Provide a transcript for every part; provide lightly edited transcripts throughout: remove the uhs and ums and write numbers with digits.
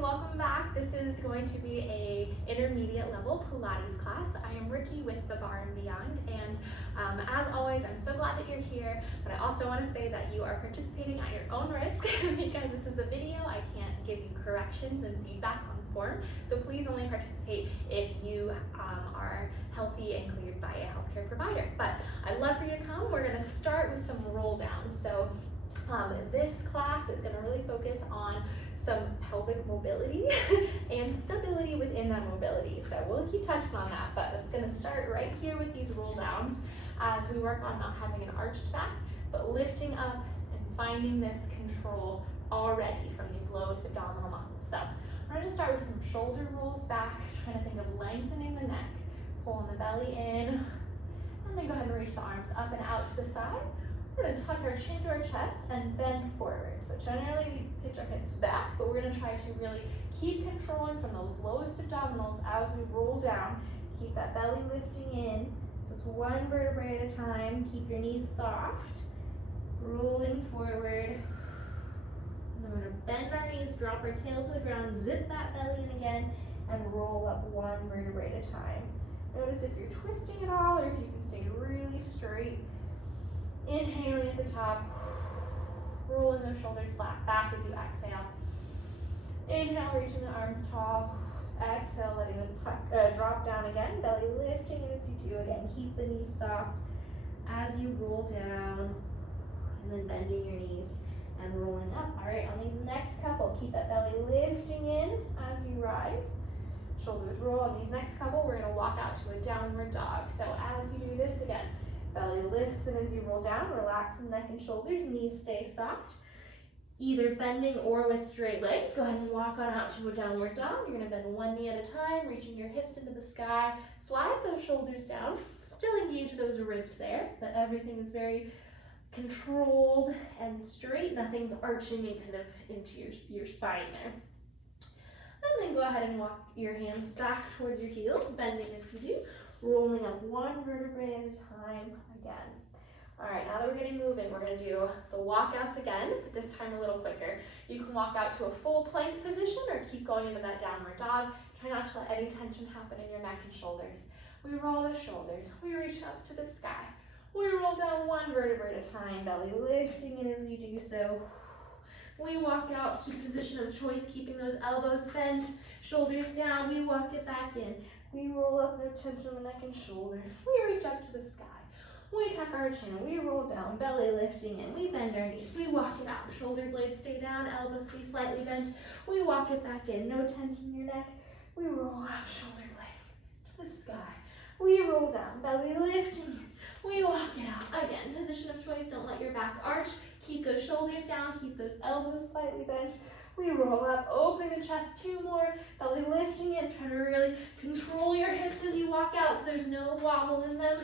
welcome back. This is going to be a intermediate level Pilates class. I am Ricky with The Bar and Beyond, and as always, I'm so glad that you're here, but I also want to say that you are participating at your own risk because this is a video. I can't give you corrections and feedback on form, so please only participate if you are healthy and cleared by a healthcare provider. But I'd love for you to come. We're going to start with some roll downs. So this class is going to really focus on some pelvic mobility and stability within that mobility. So we'll keep touching on that, but it's going to start right here with these roll downs as we work on not having an arched back, but lifting up and finding this control already from these lowest abdominal muscles. So we're going to start with some shoulder rolls back, trying to think of lengthening the neck, pulling the belly in, and then go ahead and reach the arms up and out to the side. We're going to tuck our chin to our chest and bend forward. So generally we pitch our hips back, but we're going to try to really keep controlling from those lowest abdominals as we roll down. Keep that belly lifting in. So it's one vertebrae at a time. Keep your knees soft. Rolling forward. And then we're going to bend our knees, drop our tail to the ground, zip that belly in again, and roll up one vertebrae at a time. Notice if you're twisting at all or if you can stay really straight. Inhaling at the top, rolling those shoulders flat back as you exhale. Inhale, reaching the arms tall. Exhale, letting them drop down again. Belly lifting as you do again. Keep the knees soft as you roll down, and then bending your knees and rolling up. All right, on these next couple, keep that belly lifting in as you rise. Shoulders roll. On these next couple, we're going to walk out to a downward dog. So as you do this again, belly lifts, and as you roll down, relax the neck and shoulders, knees stay soft. Either bending or with straight legs, go ahead and walk on out to a downward dog. You're going to bend one knee at a time, reaching your hips into the sky. Slide those shoulders down. Still engage those ribs there so that everything is very controlled and straight. Nothing's arching and kind of into your spine there. And then go ahead and walk your hands back towards your heels, bending as you do. Rolling up one vertebrae at a time again. All right, now that we're getting moving, we're going to do the walkouts again, this time a little quicker. You can walk out to a full plank position or keep going into that downward dog. Try not to let any tension happen in your neck and shoulders. We roll the shoulders. We reach up to the sky. We roll down one vertebrae at a time, belly lifting in as we do so. We walk out to position of choice, keeping those elbows bent, shoulders down. We walk it back in. We roll up, no tension on the neck and shoulders. We reach up to the sky. We tuck our chin. We roll down, belly lifting in. We bend our knees. We walk it out. Shoulder blades stay down, elbows stay slightly bent. We walk it back in. No tension in your neck. We roll out, shoulder blades to the sky. We roll down, belly lifting in. We walk it out. Again, position of choice. Don't let your back arch. Keep those shoulders down. Keep those elbows slightly bent. We roll up, open the chest, two more, belly lifting in, try to really control your hips as you walk out so there's no wobble in them.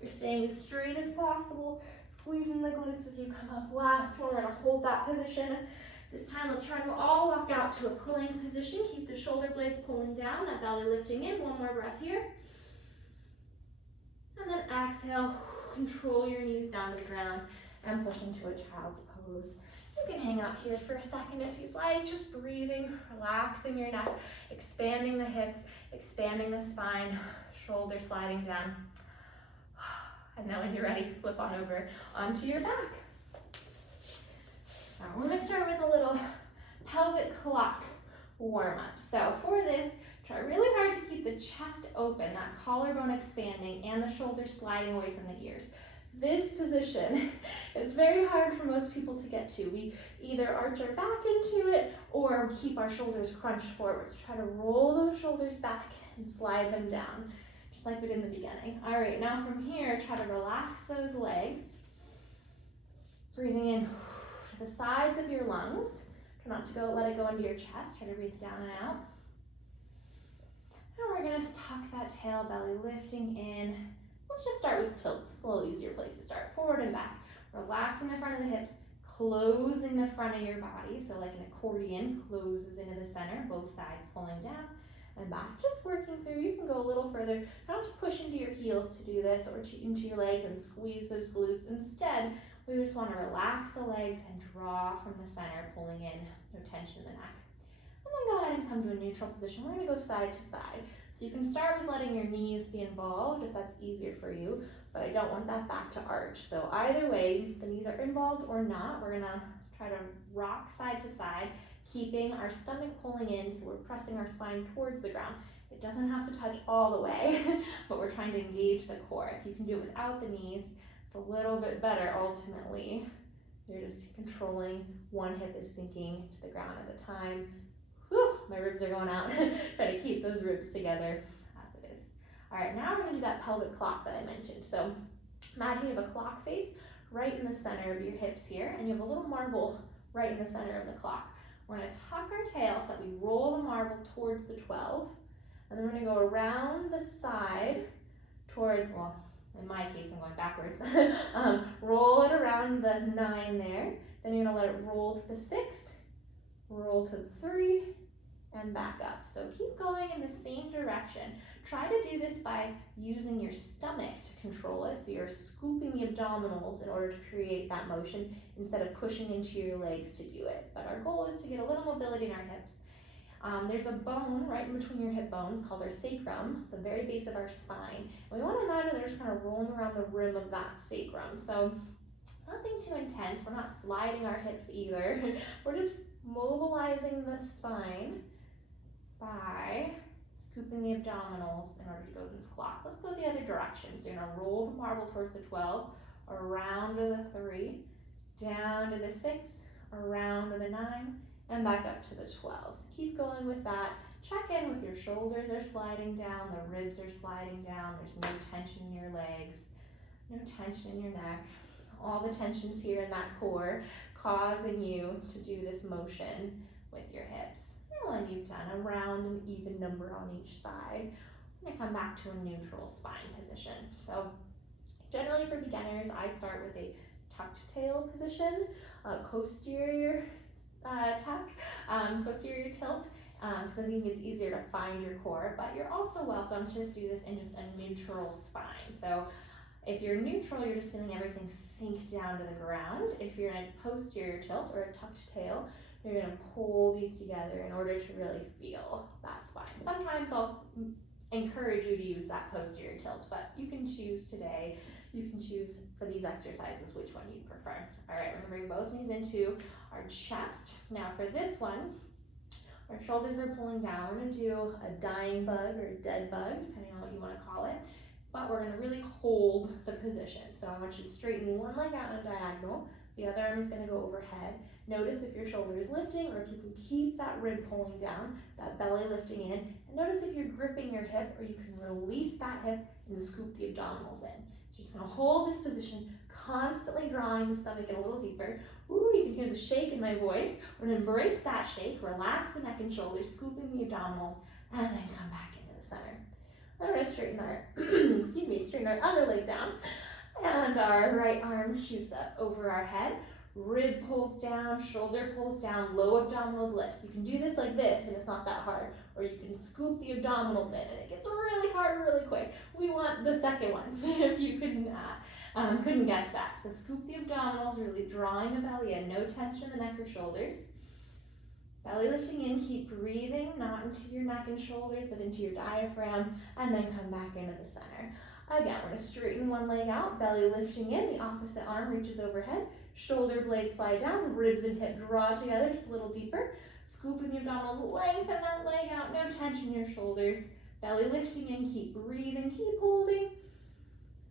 You're staying as straight as possible, squeezing the glutes as you come up. Last one, we're gonna hold that position. This time, let's try to all walk out to a pulling position. Keep the shoulder blades pulling down, that belly lifting in. One more breath here. And then exhale, control your knees down to the ground and push into a child's pose. You can hang out here for a second if you'd like, just breathing, relaxing your neck, expanding the hips, expanding the spine, shoulders sliding down. And now when you're ready, flip on over onto your back. So we're gonna start with a little pelvic clock warm up. So for this, try really hard to keep the chest open, that collarbone expanding, and the shoulders sliding away from the ears. This position is very hard for most people to get to. We either arch our back into it or keep our shoulders crunched forward. So try to roll those shoulders back and slide them down, just like we did in the beginning. All right, now from here, try to relax those legs. Breathing in to the sides of your lungs. Try not to let it go into your chest. Try to breathe down and out. And we're gonna tuck that tail, belly lifting in. Let's just start with tilts, a little easier place to start. Forward and back. Relaxing the front of the hips, closing the front of your body. So like an accordion, closes into the center, both sides pulling down and back. Just working through. You can go a little further. You don't have to push into your heels to do this or into your legs and squeeze those glutes. Instead, we just want to relax the legs and draw from the center, pulling in, no tension in the neck. and then go ahead and come to a neutral position. We're gonna go side to side. So you can start with letting your knees be involved if that's easier for you, but I don't want that back to arch. So either way, the knees are involved or not, we're gonna try to rock side to side, keeping our stomach pulling in, so we're pressing our spine towards the ground. It doesn't have to touch all the way, but we're trying to engage the core. If you can do it without the knees, it's a little bit better ultimately. You're just controlling one hip is sinking to the ground at a time. Whew, my ribs are going out. Try to keep those ribs together as it is. All right, now we're gonna do that pelvic clock that I mentioned. So imagine you have a clock face right in the center of your hips here, and you have a little marble right in the center of the clock. We're gonna tuck our tail so that we roll the marble towards the 12, and then we're gonna go around the side towards, well, in my case, I'm going backwards. Roll it around the 9 there, then you're gonna let it roll to the 6, roll to the 3, and back up. So keep going in the same direction. Try to do this by using your stomach to control it. So you're scooping the abdominals in order to create that motion instead of pushing into your legs to do it. But our goal is to get a little mobility in our hips. There's a bone right in between your hip bones called our sacrum. It's the very base of our spine. And we want to imagine they're just kind of rolling around the rim of that sacrum. So nothing too intense. We're not sliding our hips either. We're just mobilizing the spine by scooping the abdominals in order to go to this clock. Let's go the other direction. So you're gonna roll the marble towards the 12, around to the 3, down to the 6, around to the 9, and back up to the 12. So keep going with that. Check in with your shoulders are sliding down, the ribs are sliding down, there's no tension in your legs, no tension in your neck. All the tensions here in that core causing you to do this motion with your hips. And when you've done a round and even number on each side, we're gonna come back to a neutral spine position. So generally for beginners, I start with a tucked tail position, posterior tuck, posterior tilt, because I think it's easier to find your core, but you're also welcome to just do this in just a neutral spine. So if you're neutral, you're just feeling everything sink down to the ground. If you're in a posterior tilt or a tucked tail, you're gonna pull these together in order to really feel that spine. Sometimes I'll encourage you to use that posterior tilt, but you can choose today. You can choose for these exercises which one you prefer. All right, we're gonna bring both knees into our chest. Now for this one, our shoulders are pulling down. We're gonna do a dying bug or a dead bug, depending on what you wanna call it. But we're gonna really hold the position. So I want you to straighten one leg out on a diagonal. The other arm is gonna go overhead. Notice if your shoulder is lifting or if you can keep that rib pulling down, that belly lifting in. And notice if you're gripping your hip or you can release that hip and scoop the abdominals in. So just gonna hold this position, constantly drawing the stomach in a little deeper. Ooh, you can hear the shake in my voice. We're gonna embrace that shake, relax the neck and shoulders, scooping the abdominals, and then come back into the center. Then we're gonna straighten our, straighten our other leg down, and our right arm shoots up over our head. Rib pulls down, shoulder pulls down, low abdominals lifts. You can do this like this and it's not that hard, or you can scoop the abdominals in and it gets really hard really quick. We want the second one if you couldn't guess that. So scoop the abdominals, really drawing the belly in, no tension in the neck or shoulders. Belly lifting in, keep breathing, not into your neck and shoulders, but into your diaphragm, and then come back into the center. Again, we're gonna straighten one leg out, belly lifting in, the opposite arm reaches overhead, shoulder blades slide down, ribs and hip draw together just a little deeper. Scooping the abdominals, lengthen that leg out, no tension in your shoulders. Belly lifting in, keep breathing, keep holding.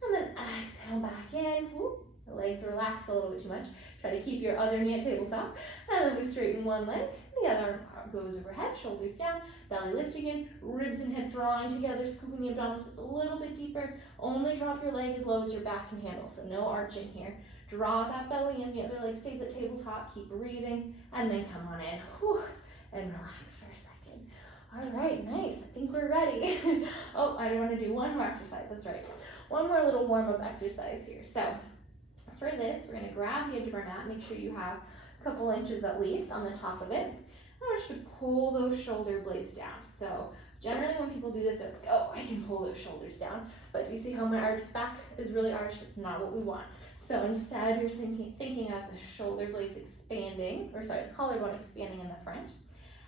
And then exhale back in. Whoop. The legs relax a little bit too much. Try to keep your other knee at tabletop. And then we straighten one leg, the other arm goes overhead, shoulders down, belly lifting in, ribs and hip drawing together, scooping the abdominals just a little bit deeper. Only drop your leg as low as your back can handle, so no arching here. Draw that belly in, the other leg stays at tabletop, keep breathing, and then come on in. Whew, and relax for a second. All right, nice, I think we're ready. Oh, I want to do one more exercise, that's right. One more little warm-up exercise here. So for this, we're gonna grab the edge of our mat, make sure you have a couple inches at least on the top of it. I want you to pull those shoulder blades down. So generally when people do this, they're like, oh, I can pull those shoulders down. But do you see how my back is really arched? It's not what we want. So instead, you're thinking of the shoulder blades expanding, or sorry, the collarbone expanding in the front.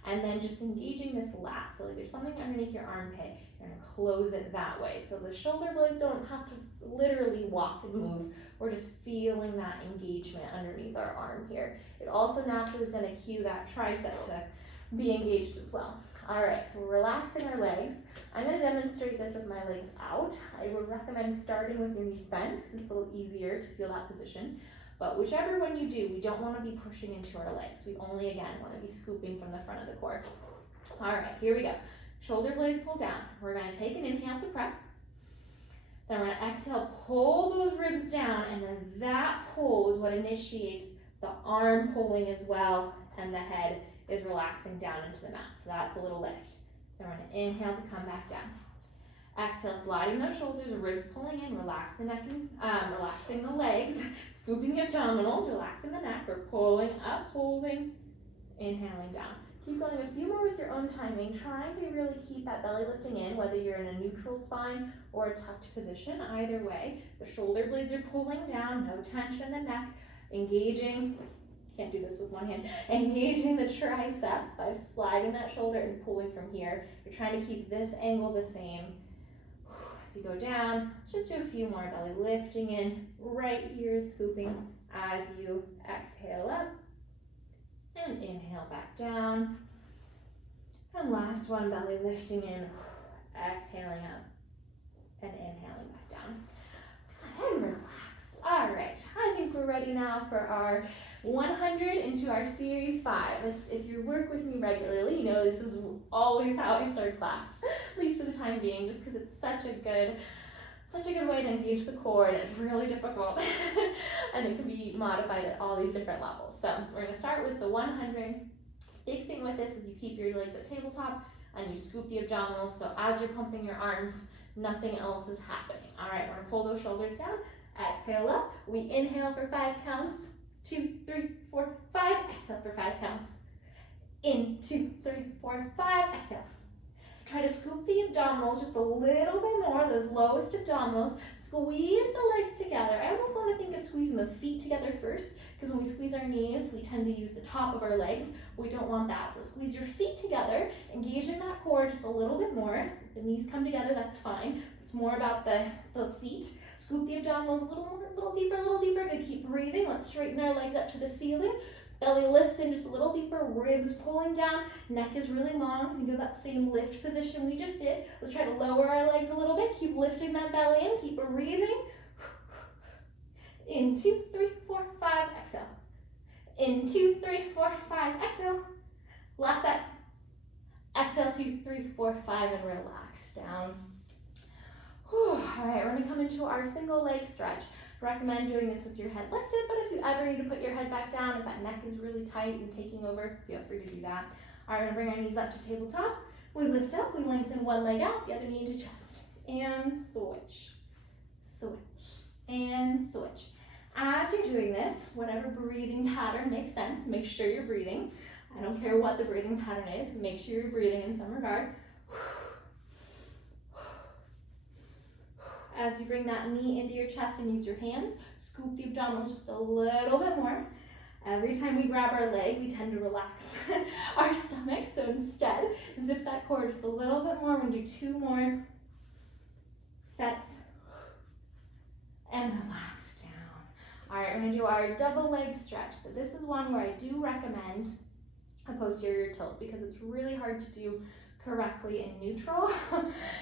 and then just engaging this lat. So like there's something underneath your armpit, you're gonna close it that way. So the shoulder blades don't have to literally walk and move. We're just feeling that engagement underneath our arm here. It also naturally is gonna cue that tricep to be engaged as well. All right, so we're relaxing our legs. I'm gonna demonstrate this with my legs out. I would recommend starting with your knees bent because it's a little easier to feel that position. But whichever one you do, we don't wanna be pushing into our legs. We only, again, wanna be scooping from the front of the core. All right, here we go. Shoulder blades pull down. We're gonna take an inhale to prep. Then we're gonna exhale, pull those ribs down, and then that pull is what initiates the arm pulling as well, and the head is relaxing down into the mat. So that's a little lift. Then we're gonna inhale to come back down. Exhale, sliding those shoulders, ribs pulling in, relax the neck and relaxing the legs, scooping the abdominals, relaxing the neck. We're pulling up, holding, inhaling down. Keep going a few more with your own timing, trying to really keep that belly lifting in, whether you're in a neutral spine or a tucked position. Either way, the shoulder blades are pulling down, no tension in the neck, engaging, can't do this with one hand, engaging the triceps by sliding that shoulder and pulling from here. You're trying to keep this angle the same. As you go down, just do a few more, belly lifting in, right here, scooping as you exhale up. And inhale back down. And last one, belly lifting in, exhaling up, and inhaling back down. And relax. All right, I think we're ready now for our 100 into our series 5. If you work with me regularly, you know this is always how I start class, at least for the time being, just because it's such a good way to engage the core, and it's really difficult and it can be modified at all these different levels. So we're going to start with the 100. Big thing with this is you keep your legs at tabletop and you scoop the abdominals, so as you're pumping your arms, nothing else is happening. All right, we're going to pull those shoulders down, exhale up, we inhale for 5 counts, 2, 3, 4, 5, exhale for 5 counts, in, 2, 3, 4, 5, exhale. Try to scoop the abdominals just a little bit more, those lowest abdominals. Squeeze the legs together. I almost want to think of squeezing the feet together first, because when we squeeze our knees, we tend to use the top of our legs. We don't want that. So squeeze your feet together, engaging that core just a little bit more. The knees come together, that's fine. It's more about the feet. Scoop the abdominals a little more, a little deeper. Good, keep breathing. Let's straighten our legs up to the ceiling. Belly lifts in just a little deeper, ribs pulling down, neck is really long. Think of that same lift position we just did. Let's try to lower our legs a little bit. Keep lifting that belly in, keep breathing. In, 2, 3, 4, 5, exhale. In, 2, 3, 4, 5, exhale. Last set. Exhale, 2, 3, 4, 5, and relax down. Whew. All right, we're gonna come into our single leg stretch. Recommend doing this with your head lifted, but if you ever need to put your head back down, if that neck is really tight and taking over, feel free to do that. All right, we're gonna bring our knees up to tabletop. We lift up, we lengthen one leg out, the other knee into chest. And switch, and switch. As you're doing this, whatever breathing pattern makes sense, make sure you're breathing. I don't care what the breathing pattern is, make sure you're breathing in some regard. As you bring that knee into your chest and use your hands, scoop the abdominals just a little bit more. Every time we grab our leg, we tend to relax our stomach. So instead, zip that core just a little bit more. We're gonna do 2 more sets and relax down. All right, we're gonna do our double leg stretch. So this is one where I do recommend a posterior tilt because it's really hard to do correctly in neutral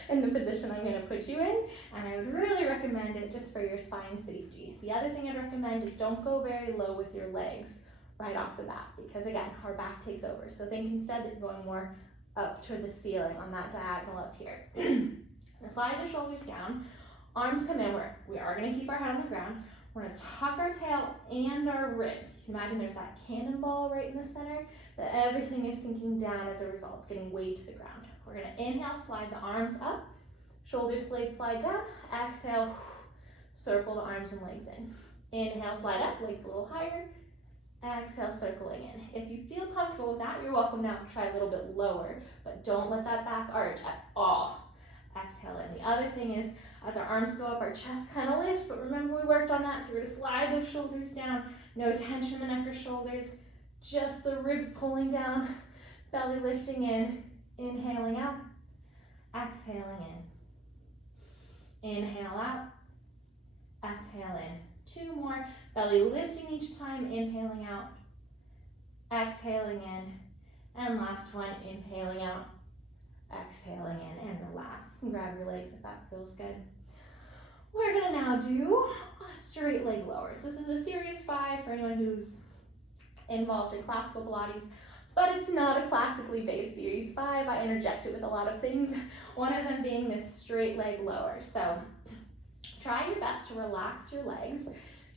in the position I'm going to put you in, and I would really recommend it just for your spine safety. The other thing I'd recommend is don't go very low with your legs right off the bat, because again, our back takes over. So think instead that you're going more up to the ceiling on that diagonal up here. Now slide the shoulders down, arms come in, we are going to keep our head on the ground. We're going to tuck our tail and our ribs. You can imagine there's that cannonball right in the center, that everything is sinking down as a result. It's getting weight to the ground. We're going to inhale, slide the arms up, shoulders blades slide down, exhale, circle the arms and legs in. Inhale, slide up, legs a little higher, exhale, circling in. If you feel comfortable with that, you're welcome now to try a little bit lower, but don't let that back arch at all. Exhale in. The other thing is, as our arms go up, our chest kind of lifts, but remember we worked on that, so we're going to slide those shoulders down, no tension in the neck or shoulders, just the ribs pulling down, Belly lifting in, inhaling out, exhaling in. Inhale out, exhale in. 2 more, belly lifting each time, inhaling out, exhaling in. And last one, inhaling out, exhaling in, and relax. You can grab your legs if that feels good. We're gonna now do a straight leg lower. So this is a series 5 for anyone who's involved in classical Pilates, but it's not a classically based series 5. I interject it with a lot of things, one of them being this straight leg lower. So try your best to relax your legs.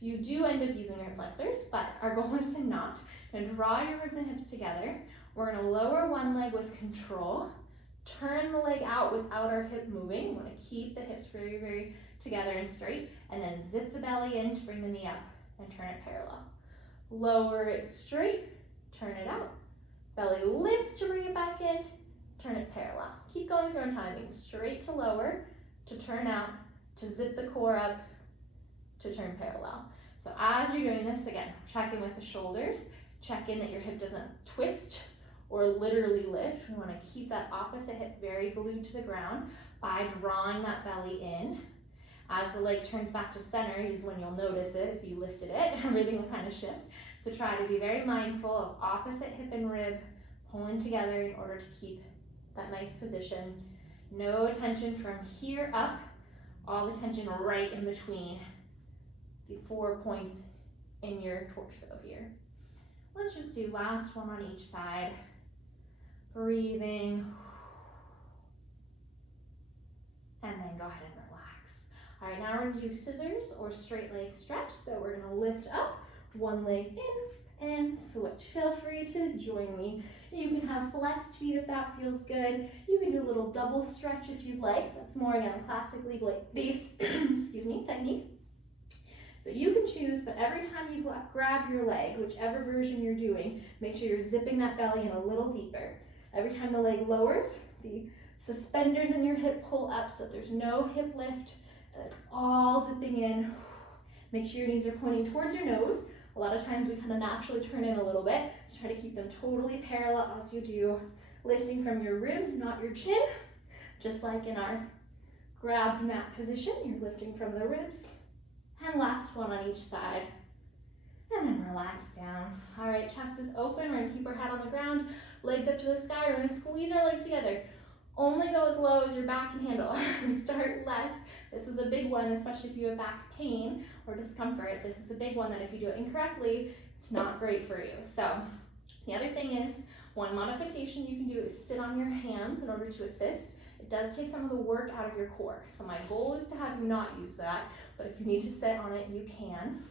You do end up using your flexors, but our goal is to not. And draw your ribs and hips together. We're gonna lower one leg with control, turn the leg out without our hip moving. We wanna keep the hips very, very together and straight, and then zip the belly in to bring the knee up and turn it parallel. Lower it straight, turn it out. Belly lifts to bring it back in, turn it parallel. Keep going with your own timing. Straight to lower, to turn out, to zip the core up, to turn parallel. So as you're doing this, again, check in with the shoulders, check in that your hip doesn't twist or literally lift. We want to keep that opposite hip very glued to the ground by drawing that belly in. As the leg turns back to center is when you'll notice it. If you lifted it, everything will kind of shift. So try to be very mindful of opposite hip and rib pulling together in order to keep that nice position. No tension from here up, all the tension right in between the 4 points in your torso here. Let's just do last one on each side. Breathing. And then go ahead and relax. All right, now we're gonna do scissors or straight leg stretch. So we're gonna lift up, one leg in and switch. Feel free to join me. You can have flexed feet if that feels good. You can do a little double stretch if you'd like. That's more, again, a classically based excuse me, technique. So you can choose, but every time you grab your leg, whichever version you're doing, make sure you're zipping that belly in a little deeper. Every time the leg lowers, the suspenders in your hip pull up so that there's no hip lift, and it's all zipping in. Make sure your knees are pointing towards your nose. A lot of times we kind of naturally turn in a little bit. Just try to keep them totally parallel as you do, lifting from your ribs, not your chin. Just like in our grabbed mat position, you're lifting from the ribs. And last one on each side. And then relax down. All right, chest is open. We're gonna keep our head on the ground, legs up to the sky. We're gonna squeeze our legs together. Only go as low as your back can handle. Start less. This is a big one, especially if you have back pain or discomfort. This is a big one that if you do it incorrectly, it's not great for you. So the other thing is, one modification you can do is sit on your hands in order to assist. It does take some of the work out of your core. So my goal is to have you not use that, but if you need to sit on it, you can.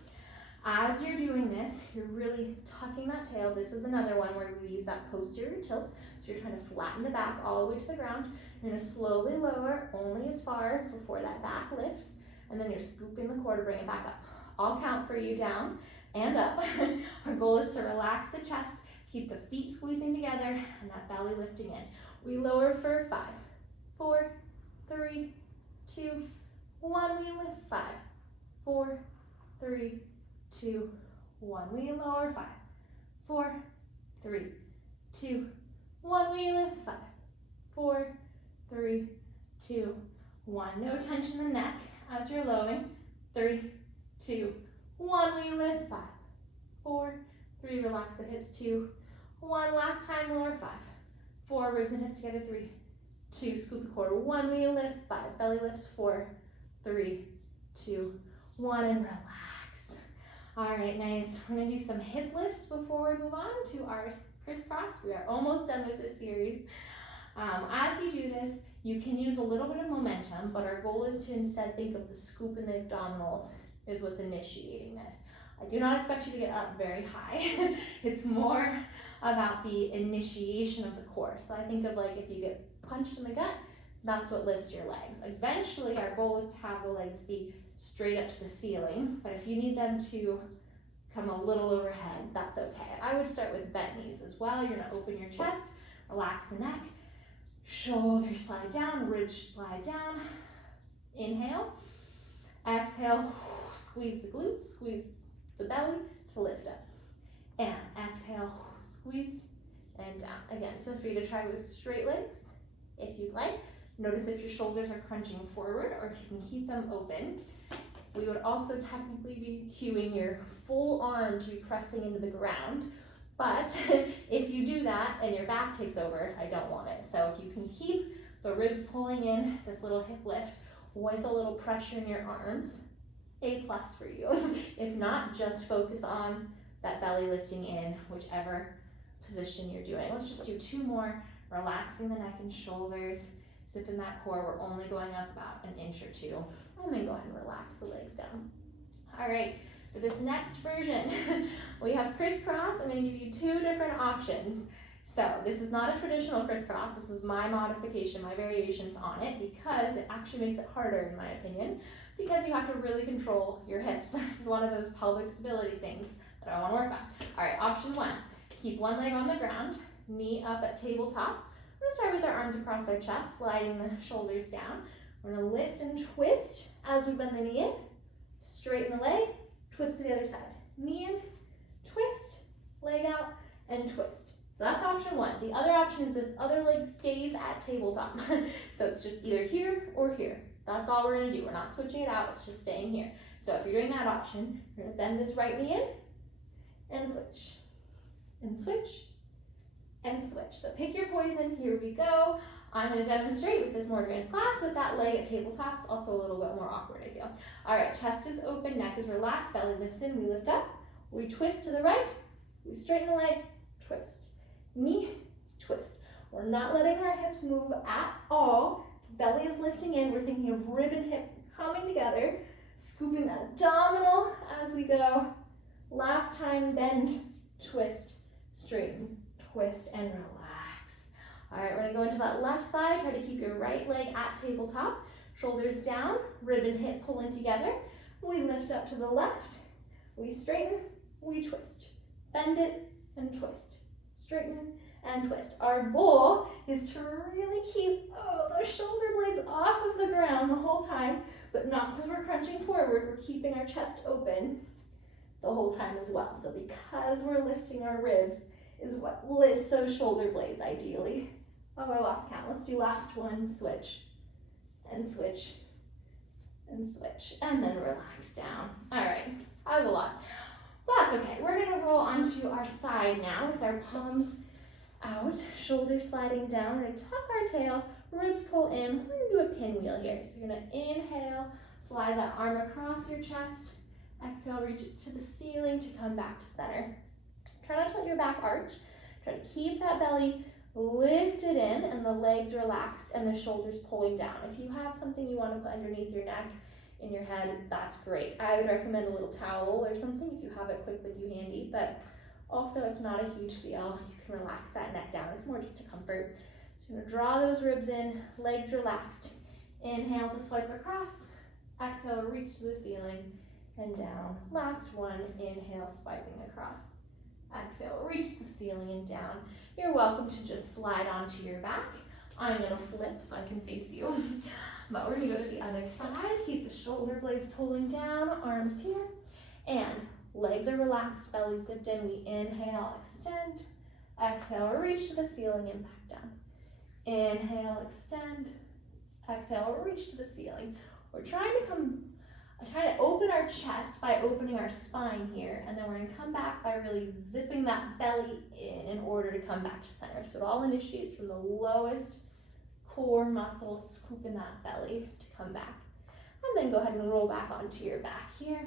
As you're doing this, you're really tucking that tail. This is another one where we use that posterior tilt. So you're trying to flatten the back all the way to the ground. You're gonna slowly lower only as far before that back lifts, and then you're scooping the core to bring it back up. I'll count for you down and up. Our goal is to relax the chest, keep the feet squeezing together, and that belly lifting in. We lower for 5, 4, 3, 2, 1. We lift 5, 4, 3, 2, 1. We lower 5, 4, 3, 2, 1. We lift 5, 4, 3, 2, 1. No tension in the neck as you're lowering. 3, 2, 1. We lift 5, 4, 3. Relax the hips. 2, 1. Last time, lower 5, 4. Ribs and hips together. 3, 2. Scoop the core. 1. We lift 5. Belly lifts. 4, 3, 2, 1. And relax. All right, nice. We're gonna do some hip lifts before we move on to our crisscross. We are almost done with this series. As you do this, you can use a little bit of momentum, but our goal is to instead think of the scoop in the abdominals is what's initiating this. I do not expect you to get up very high. It's more about the initiation of the core. So I think of like if you get punched in the gut, that's what lifts your legs. Eventually, our goal is to have the legs be straight up to the ceiling, but if you need them to come a little overhead, that's okay. I would start with bent knees as well. You're gonna open your chest, relax the neck, shoulders slide down, ribs slide down. Inhale, exhale, squeeze the glutes, squeeze the belly to lift up. And exhale, squeeze, and down. Again, feel free to try with straight legs if you'd like. Notice if your shoulders are crunching forward or if you can keep them open. We would also technically be cueing your full arm to be pressing into the ground, but if you do that and your back takes over, I don't want it. So if you can keep the ribs pulling in, this little hip lift with a little pressure in your arms, A+ for you. If not, just focus on that belly lifting in, whichever position you're doing. Let's just do 2 more, relaxing the neck and shoulders, zipping that core. We're only going up about an inch or 2, and then go ahead and relax the legs down. All right, for this next version, we have crisscross. I'm going to give you 2 different options. So this is not a traditional crisscross. This is my modification, my variations on it, because it actually makes it harder, in my opinion, because you have to really control your hips. This is one of those pelvic stability things that I want to work on. All right, option 1, keep one leg on the ground, knee up at tabletop. We're going to start with our arms across our chest, sliding the shoulders down. We're going to lift and twist as we bend the knee in, straighten the leg, twist to the other side. Knee in, twist, leg out, and twist. So that's option 1. The other option is this other leg stays at tabletop. So it's just either here or here. That's all we're going to do. We're not switching it out. It's just staying here. So if you're doing that option, you're going to bend this right knee in and switch, and switch, and switch. So pick your poison. Here we go. I'm going to demonstrate with this more advanced class with that leg at tabletop. It's also a little bit more awkward, I feel. All right, chest is open, neck is relaxed, belly lifts in, we lift up, we twist to the right, we straighten the leg, twist. Knee, twist. We're not letting our hips move at all. Belly is lifting in. We're thinking of rib and hip coming together, scooping that abdominal as we go. Last time, bend, twist, straighten, twist, and relax. All right, we're gonna go into that left side. Try to keep your right leg at tabletop. Shoulders down, rib and hip pulling together. We lift up to the left. We straighten, we twist. Bend it and twist. Straighten and twist. Our goal is to really keep those shoulder blades off of the ground the whole time, but not because we're crunching forward. We're keeping our chest open the whole time as well. So because we're lifting our ribs is what lifts those shoulder blades ideally. Oh, I lost count. Let's do last one. Switch and switch and switch, and then relax down. All right, that was a lot. That's okay. We're gonna roll onto our side now with our palms out, shoulders sliding down. We're gonna tuck our tail, ribs pull in. We're gonna do a pinwheel here. So you're gonna inhale, slide that arm across your chest. Exhale, reach it to the ceiling to come back to center. Try not to let your back arch. Try to keep that belly lifted in and the legs relaxed and the shoulders pulling down. If you have something you want to put underneath your neck, in your head, that's great. I would recommend a little towel or something if you have it quick with you handy, but also it's not a huge deal. You can relax that neck down. It's more just to comfort. So you're gonna draw those ribs in, legs relaxed. Inhale to swipe across. Exhale, reach to the ceiling and down. Last one, inhale, swiping across. Exhale, reach the ceiling and down. You're welcome to just slide onto your back. I'm gonna flip so I can face you. But we're gonna go to the other side. Keep the shoulder blades pulling down, arms here. And legs are relaxed, belly zipped in. We inhale, extend. Exhale, reach to the ceiling and back down. Inhale, extend. Exhale, reach to the ceiling. We're trying to open our chest by opening our spine here, and then we're gonna come back by really zipping that belly in order to come back to center. So it all initiates from the lowest core muscle, scooping that belly to come back. And then go ahead and roll back onto your back here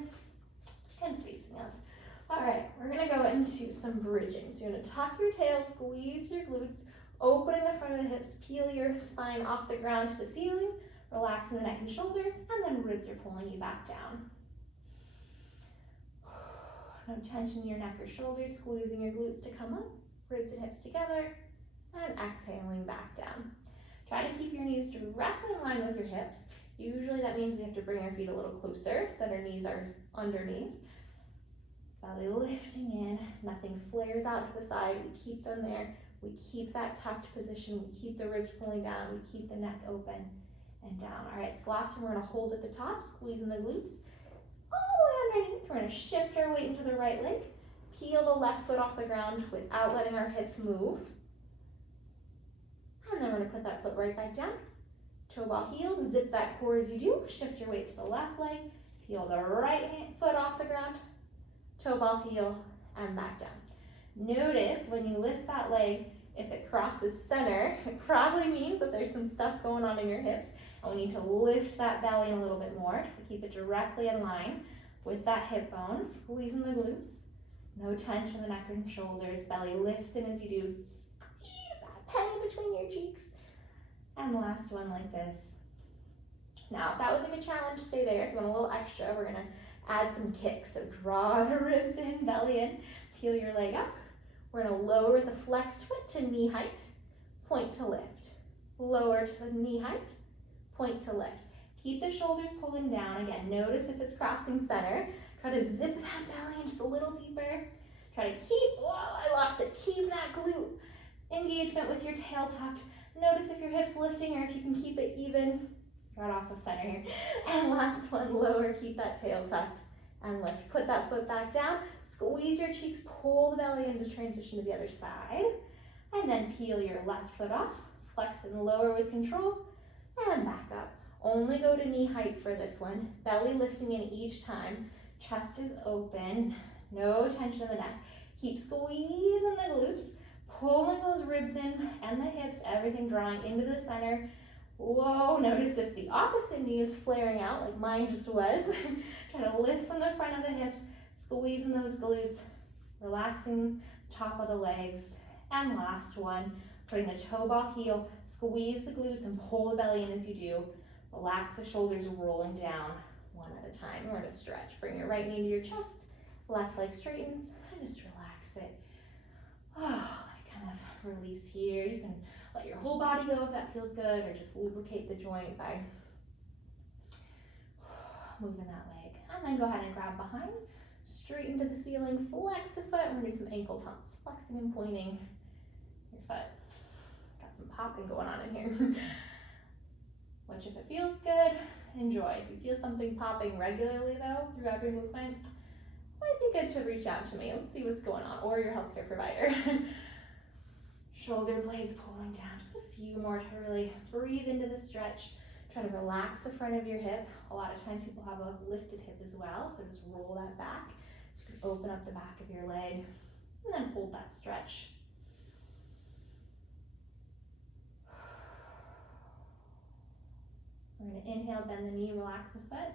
and facing up. All right, we're gonna go into some bridging. So you're gonna tuck your tail, squeeze your glutes, opening the front of the hips, peel your spine off the ground to the ceiling, relaxing the neck and shoulders, and then ribs are pulling you back down. No tension in your neck or shoulders, squeezing your glutes to come up, ribs and hips together, and exhaling back down. Try to keep your knees directly in line with your hips. Usually that means we have to bring our feet a little closer so that our knees are underneath. Belly lifting in, nothing flares out to the side. We keep them there. We keep that tucked position. We keep the ribs pulling down. We keep the neck open and down. All right, so last one, we're gonna hold at the top, squeezing the glutes. All the way underneath, we're gonna shift our weight into the right leg. Peel the left foot off the ground without letting our hips move. we're gonna put that foot right back down. Toe ball heels, zip that core as you do. Shift your weight to the left leg. Peel the right foot off the ground. Toe ball heel and back down. Notice when you lift that leg, if it crosses center, it probably means that there's some stuff going on in your hips, and we need to lift that belly a little bit more to keep it directly in line with that hip bone. Squeezing the glutes. No tension in the neck and shoulders. Belly lifts in as you do. Squeeze that penny between your cheeks. And last one like this. Now, if that was a good challenge, stay there. If you want a little extra, we're gonna add some kicks. So draw the ribs in, belly in, peel your leg up. We're gonna lower the flexed foot to knee height, point to lift. Lower to knee height, point to lift. Keep the shoulders pulling down. Again, notice if it's crossing center. Try to zip that belly in just a little deeper. Try to keep, whoa, I lost it. Keep that glute engagement with your tail tucked. Notice if your hip's lifting or if you can keep it even. Right off of center here. And last one, lower, keep that tail tucked and lift. Put that foot back down, squeeze your cheeks, pull the belly in to transition to the other side. And then peel your left foot off, flex and lower with control, and back up. Only go to knee height for this one. Belly lifting in each time. Chest is open, no tension in the neck. Keep squeezing the glutes, pulling those ribs in and the hips, everything drawing into the center. Whoa, notice if the opposite knee is flaring out like mine just was. Try to lift from the front of the hips, squeezing those glutes, relaxing the top of the legs. And last one, putting the toe ball heel, squeeze the glutes and pull the belly in as you do. Relax the shoulders rolling down one at a time. We're gonna stretch. Bring your right knee to your chest, left leg straightens, and just relax it. Oh, let it kind of release here. You can let your whole body go if that feels good, or just lubricate the joint by moving that leg. And then go ahead and grab behind, straighten to the ceiling, flex the foot, and we're gonna do some ankle pumps, flexing and pointing your foot. Got some popping going on in here. Which if it feels good, enjoy. If you feel something popping regularly though, through every movement, might be good to reach out to me. Let's see what's going on, or your healthcare provider. Shoulder blades pulling down, just a few more to really breathe into the stretch. Try to relax the front of your hip. A lot of times people have a lifted hip as well, so just roll that back. So you can open up the back of your leg, and then hold that stretch. We're going to inhale, bend the knee, relax the foot.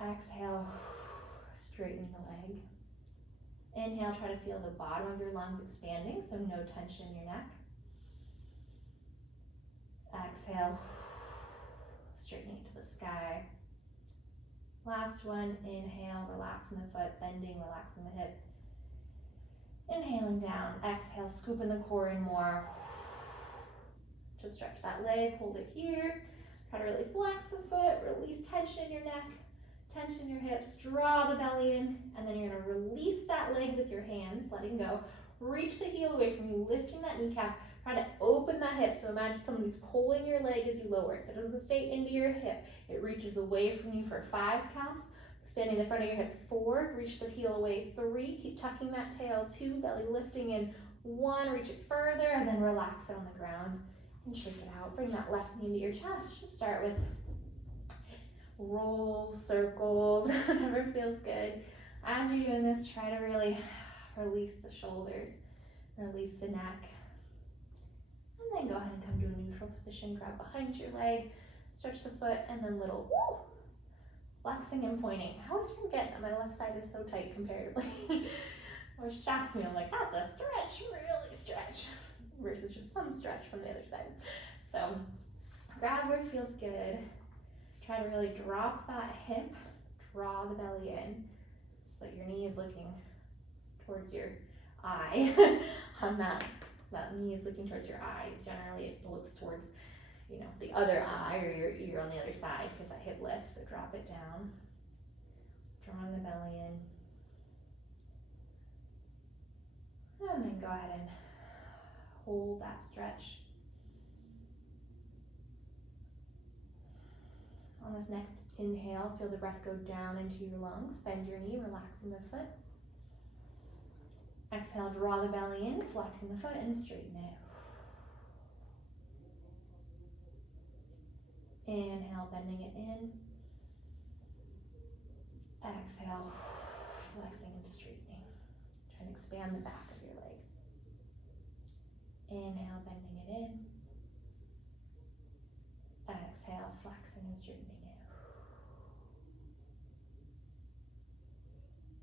Exhale, straighten the leg. Inhale, try to feel the bottom of your lungs expanding, so no tension in your neck. Exhale, straightening it to the sky. Last one, inhale, relaxing the foot, bending, relaxing the hip. Inhaling down, exhale, scooping the core in more. Just stretch that leg, hold it here. Try to really flex the foot, release tension in your neck, tension in your hips, draw the belly in, and then you're gonna release that leg with your hands, letting go. Reach the heel away from you, lifting that kneecap. Try to open that hip, so imagine somebody's pulling your leg as you lower it, so it doesn't stay into your hip. It reaches away from you for 5 counts. Expanding the front of your hip, 4, reach the heel away, 3, keep tucking that tail, 2, belly lifting in, 1, reach it further, and then relax it on the ground. And shake it out. Bring that left knee into your chest. Just start with rolls, circles, whatever feels good. As you're doing this, try to really release the shoulders, release the neck. And then go ahead and come to a neutral position. Grab behind your leg, stretch the foot, and then little woo, flexing and pointing. I always forget that my left side is so tight comparatively. Which shocks me. I'm like, that's a stretch, really stretch. Versus just some stretch from the other side. So grab where it feels good. Try to really drop that hip, draw the belly in so that your knee is looking towards your eye. On that knee is looking towards your eye. Generally it looks towards, the other eye or your ear on the other side because that hip lifts, so drop it down. Drawing the belly in. And then go ahead and hold that stretch. On this next inhale, feel the breath go down into your lungs. Bend your knee, relaxing the foot. Exhale, draw the belly in, flexing the foot, and straighten it. Inhale, bending it in. Exhale, flexing and straightening. Try and expand the back of your leg. Inhale, bending it in. Exhale, flexing and straightening it.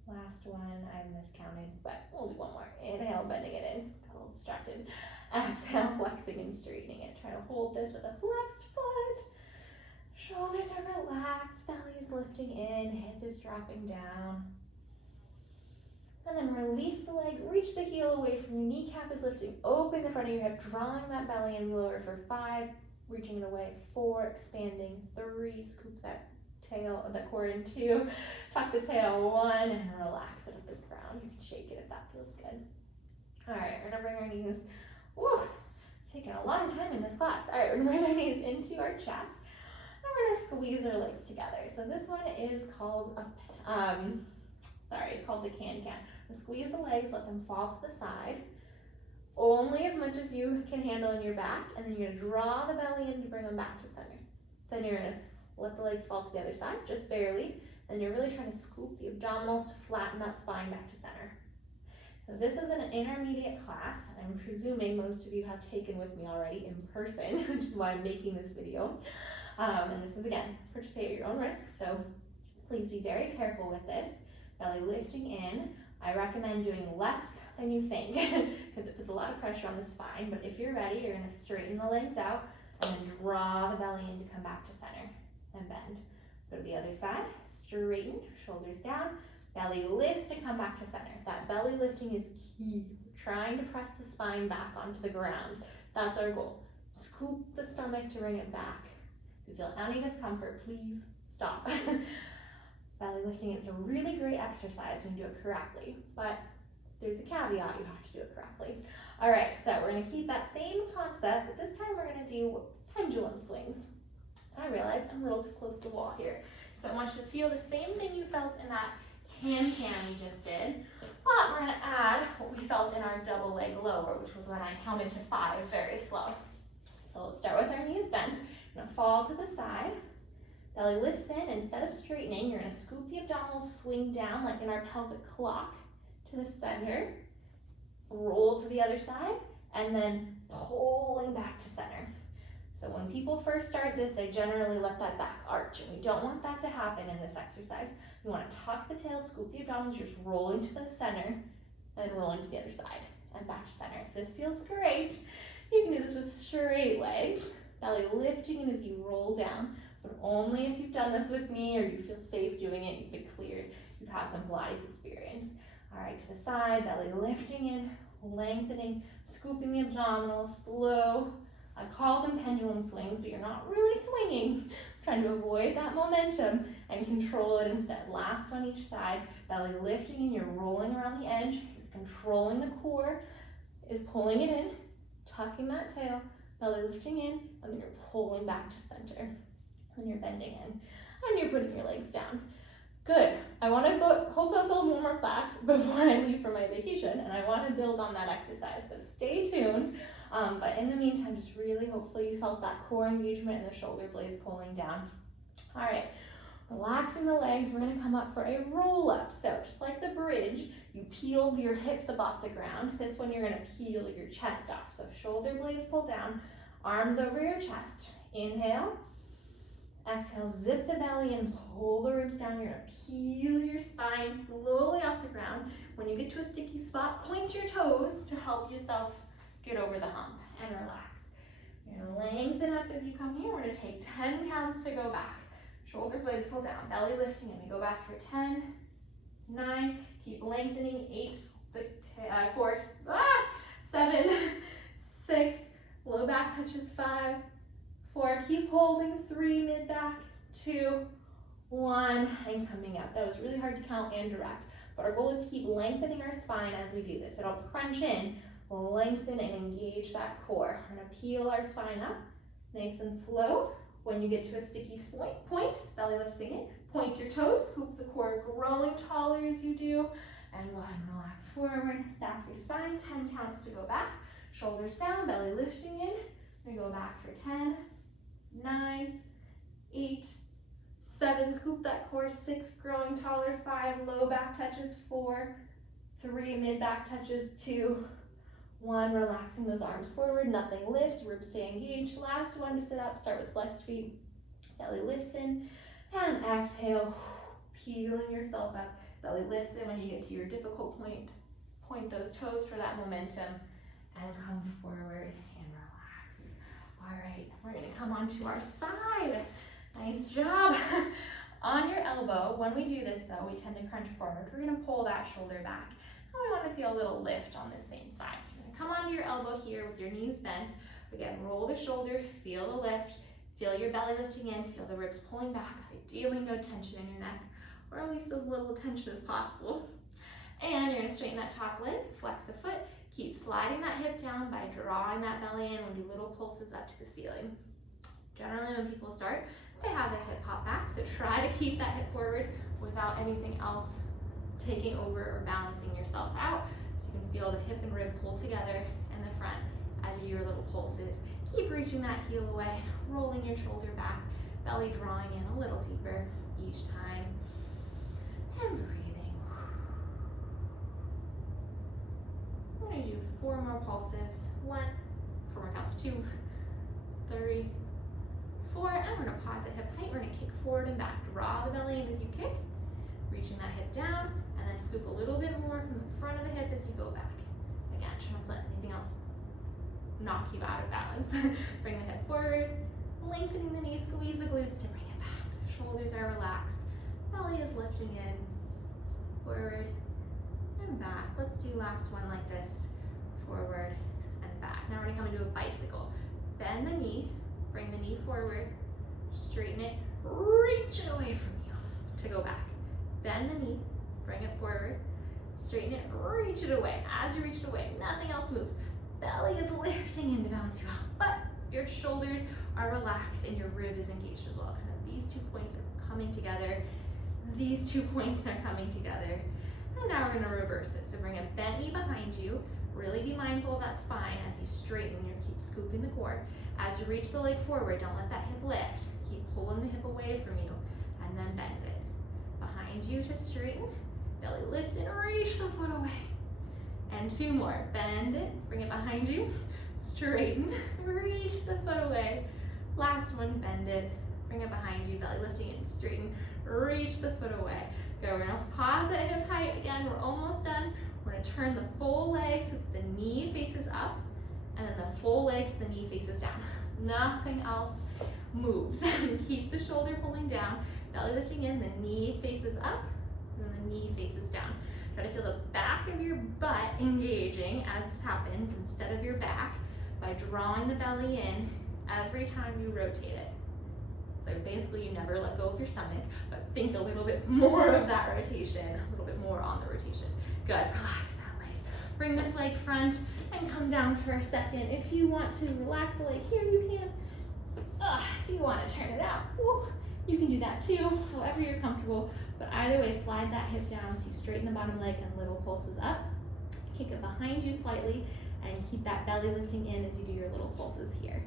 Last one, I miscounted, but we'll do one more. Inhale, bending it in. Got a little distracted. Exhale, flexing and straightening it. Try to hold this with a flexed foot. Shoulders are relaxed, belly is lifting in, hip is dropping down. And then release the leg, reach the heel away from you, kneecap is lifting, open the front of your hip, drawing that belly in lower for 5, reaching it away, 4, expanding, 3, scoop that tail, the core in, 2, tuck the tail, 1, and relax it at the ground. You can shake it if that feels good. All right, we're gonna bring our knees, woo, taking a long time in this class. All right, we're gonna bring our knees into our chest. We're gonna squeeze our legs together. So this one is called it's called the can-can. Squeeze the legs, let them fall to the side, only as much as you can handle in your back, and then you're gonna draw the belly in to bring them back to center. Then you're gonna let the legs fall to the other side, just barely, and you're really trying to scoop the abdominals to flatten that spine back to center. So this is an intermediate class. I'm presuming most of you have taken with me already in person, which is why I'm making this video. And this is, again, participate at your own risk, so please be very careful with this. Belly lifting in. I recommend doing less than you think because it puts a lot of pressure on the spine, but if you're ready, you're gonna straighten the legs out and then draw the belly in to come back to center and bend. Go to the other side, straighten, shoulders down, belly lifts to come back to center. That belly lifting is key. We're trying to press the spine back onto the ground. That's our goal. Scoop the stomach to bring it back. If you feel any discomfort, please stop. Belly lifting, it's a really great exercise when you do it correctly, but there's a caveat, you have to do it correctly. All right, so we're gonna keep that same concept, but this time we're gonna do pendulum swings. I realized I'm a little too close to the wall here, so I want you to feel the same thing you felt in that can-can we just did, but we're gonna add what we felt in our double leg lower, which was when I counted to 5 very slow. So let's start with our knees bent. You're gonna fall to the side, belly lifts in. Instead of straightening, you're gonna scoop the abdominals, swing down like in our pelvic clock to the center, roll to the other side, and then pulling back to center. So when people first start this, they generally let that back arch, and we don't want that to happen in this exercise. You wanna tuck the tail, scoop the abdominals, you're just rolling to the center, and rolling to the other side, and back to center. If this feels great, you can do this with straight legs. Belly lifting in as you roll down, but only if you've done this with me or you feel safe doing it, you've been cleared, you've had some Pilates experience. All right, to the side, belly lifting in, lengthening, scooping the abdominals, slow. I call them pendulum swings, but you're not really swinging. Trying to avoid that momentum and control it instead. Last on each side, belly lifting in, you're rolling around the edge, you're controlling the core, is pulling it in, tucking that tail, belly lifting in, and then you're pulling back to center. And you're bending in, and you're putting your legs down. Good. I want to hopefully I'll build one more class before I leave for my vacation, and I want to build on that exercise, so stay tuned. But in the meantime, just really hopefully you felt that core engagement and the shoulder blades pulling down. All right, relaxing the legs, we're gonna come up for a roll up. So just like the bridge, you peel your hips up off the ground. This one you're gonna peel your chest off. So shoulder blades pull down, arms over your chest. Inhale. Exhale, zip the belly and pull the ribs down. You're gonna peel your spine slowly off the ground. When you get to a sticky spot, point your toes to help yourself get over the hump and relax. You're gonna lengthen up as you come here. We're gonna take 10 counts to go back. Shoulder blades pull down, belly lifting, and we go back for 10, 9, keep lengthening, 8, core, 7, 6, low back touches 5, 4, keep holding, 3, mid back, 2, 1, and coming up. That was really hard to count and direct, but our goal is to keep lengthening our spine as we do this. So don't crunch in, lengthen and engage that core. We're gonna peel our spine up, nice and slow. When you get to a sticky point, belly lifting in, point your toes, scoop the core, growing taller as you do, and go ahead and relax forward, stack your spine, 10 counts to go back, shoulders down, belly lifting in, we go back for 10, 9, 8, 7, scoop that core, 6, growing taller, 5, low back touches, 4, 3, mid back touches, 2, 1, relaxing those arms forward, nothing lifts, ribs stay engaged. Last one to sit up, start with flexed feet, belly lifts in, and exhale, peeling yourself up, belly lifts in. When you get to your difficult point, point those toes for that momentum, and come forward and relax. All right, we're gonna come onto our side. Nice job. On your elbow, when we do this though, we tend to crunch forward. We're gonna pull that shoulder back. And we wanna feel a little lift on the same side. So you're gonna come onto your elbow here with your knees bent. Again, roll the shoulder, feel the lift, feel your belly lifting in, feel the ribs pulling back. Ideally, no tension in your neck, or at least as little tension as possible. And you're gonna straighten that top leg, flex a foot, keep sliding that hip down by drawing that belly in. We'll do little pulses up to the ceiling. Generally, when people start, they have their hip pop back, so try to keep that hip forward without anything else taking over or balancing yourself out. So you can feel the hip and rib pull together in the front as you do your little pulses. Keep reaching that heel away, rolling your shoulder back, belly drawing in a little deeper each time, and breathing. We're gonna do 4 more pulses. 1, 4 more counts, 2, 3, 4, and we're gonna pause at hip height. We're gonna kick forward and back. Draw the belly in as you kick, reaching that hip down, and then scoop a little bit more from the front of the hip as you go back. Again, try not to let anything else knock you out of balance. Bring the hip forward, lengthening the knees, squeeze the glutes to bring it back. Shoulders are relaxed, belly is lifting in, forward and back. Let's do last one like this, forward and back. Now we're gonna come into a bicycle. Bend the knee, bring the knee forward, straighten it, reach it away from you to go back. Bend the knee, bring it forward, straighten it, reach it away. As you reach it away, nothing else moves. Belly is lifting in to balance you out, but your shoulders are relaxed and your rib is engaged as well. Kind of these 2 points are coming together. These 2 points are coming together. And now we're gonna reverse it. So bring a bent knee behind you. Really be mindful of that spine as you straighten. You're gonna keep scooping the core. As you reach the leg forward, don't let that hip lift. Keep pulling the hip away from you and then bend it. Behind you to straighten. Belly lifts and reach the foot away. And 2 more. Bend it, bring it behind you, straighten, reach the foot away. Last one, bend it, bring it behind you, belly lifting and straighten, reach the foot away. Go, we're gonna pause at hip height. Again, we're almost done. We're gonna turn the full leg so that the knee faces up, and then the full leg so the knee faces down. Nothing else moves. Keep the shoulder pulling down, belly lifting in, the knee faces up, and then the knee faces down. Try to feel the back of your butt engaging as this happens instead of your back by drawing the belly in every time you rotate it. So basically you never let go of your stomach, but think a little bit more of that rotation, a little bit more on the rotation. Good, relax that leg. Bring this leg front and come down for a second. If you want to relax the leg here, you can. If you want to turn it out, you can do that too, however you're comfortable. But either way, slide that hip down so you straighten the bottom leg and little pulses up. Kick it behind you slightly and keep that belly lifting in as you do your little pulses here.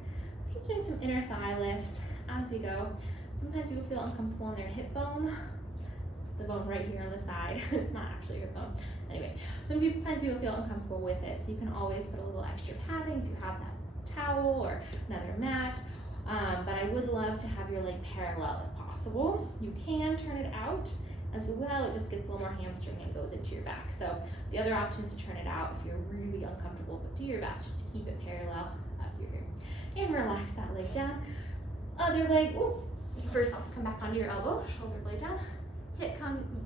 Just doing some inner thigh lifts as we go. Sometimes people feel uncomfortable in their hip bone, the bone right here on the side. It's not actually your bone. Anyway, sometimes people feel uncomfortable with it, so you can always put a little extra padding if you have that towel or another mat. But I would love to have your leg parallel if possible. You can turn it out as well. It just gets a little more hamstring and goes into your back. So the other option is to turn it out if you're really uncomfortable, but do your best just to keep it parallel as you're here. And relax that leg down. Other leg, first off, come back onto your elbow, shoulder blade down.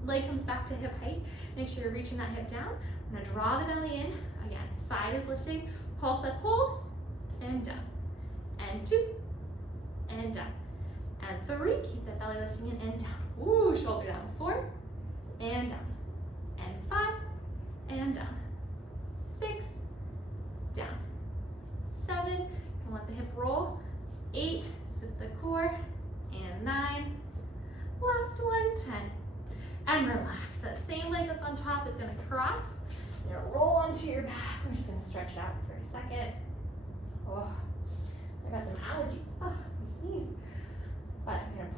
Leg comes back to hip height. Make sure you're reaching that hip down. I'm gonna draw the belly in. Again, side is lifting. Pulse up, hold, and down. And 2, and down. And 3, keep that belly lifting in and down. Shoulder down. 4, and down. And 5, and down. 6, down. 7, and let the hip roll. 8, zip the core. And 9, last one, 10. And relax. That same leg that's on top is gonna cross. You're gonna roll onto your back. We're just gonna stretch it out for a second. I got some allergies. I sneeze. But I'm gonna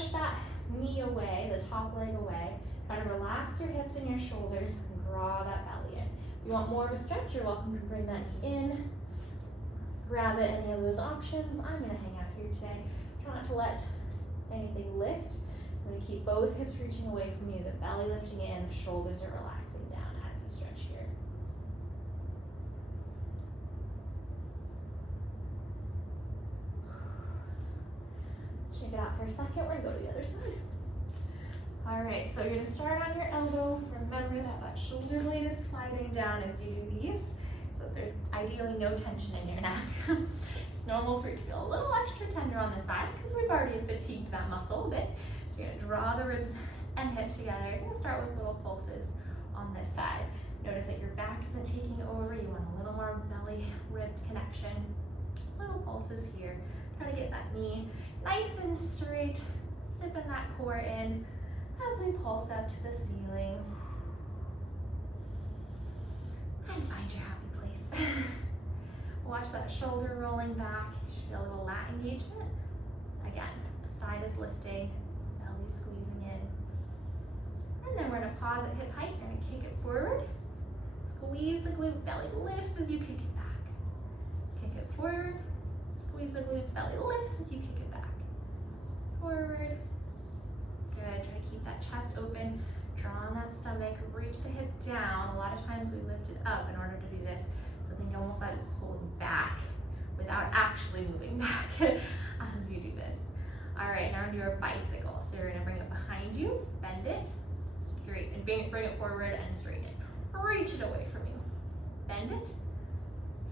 push that knee away, the top leg away. Try to relax your hips and your shoulders and draw that belly in. If you want more of a stretch, you're welcome to bring that knee in. Grab at any of those options. I'm gonna hang out here today. Try not to let anything lift. I'm gonna keep both hips reaching away from you, the belly lifting in, the shoulders are relaxing down as you stretch here. Shake it out for a second. We're gonna go to the other side. All right, so you're gonna start on your elbow. Remember that shoulder blade is sliding down as you do these. So there's ideally no tension in your neck. It's normal for you to feel a little extra tender on this side because we've already fatigued that muscle a bit. So you're gonna draw the ribs and hips together. You're gonna start with little pulses on this side. Notice that your back isn't taking over. You want a little more belly rib connection. Little pulses here. Try to get that knee nice and straight. Sipping that core in as we pulse up to the ceiling. And find your happy place. Watch that shoulder rolling back. You should feel a little lat engagement. Again, side is lifting, belly squeezing in. And then we're gonna pause at hip height. You're gonna kick it forward. Squeeze the glute, belly lifts as you kick it back. Kick it forward. Squeeze the glutes, belly lifts as you kick it back. Forward. Good, try to keep that chest open. Draw on that stomach, reach the hip down. A lot of times we lift it up in order to do this. So think almost like it's pulling back without actually moving back as you do this. All right, now we're gonna do our bicycle. So you're gonna bring it behind you, bend it, straighten, bring it forward and straighten it. Reach it away from you. Bend it,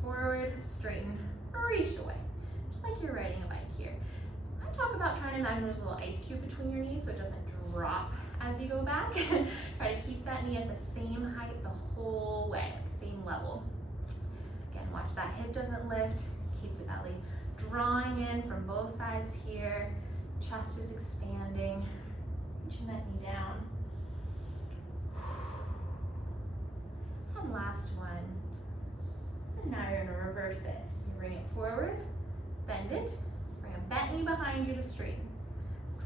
forward, straighten, reach it away. Just like you're riding a bike here. I talk about trying to imagine there's a little ice cube between your knees so it doesn't drop as you go back. Try to keep that knee at the same height the whole way, same level. Again, watch that hip doesn't lift. Keep the belly drawing in from both sides here. Chest is expanding. Reaching that knee down. And last one. And now you're gonna reverse it. So you bring it forward, bend it, bring a bent knee behind you to straighten.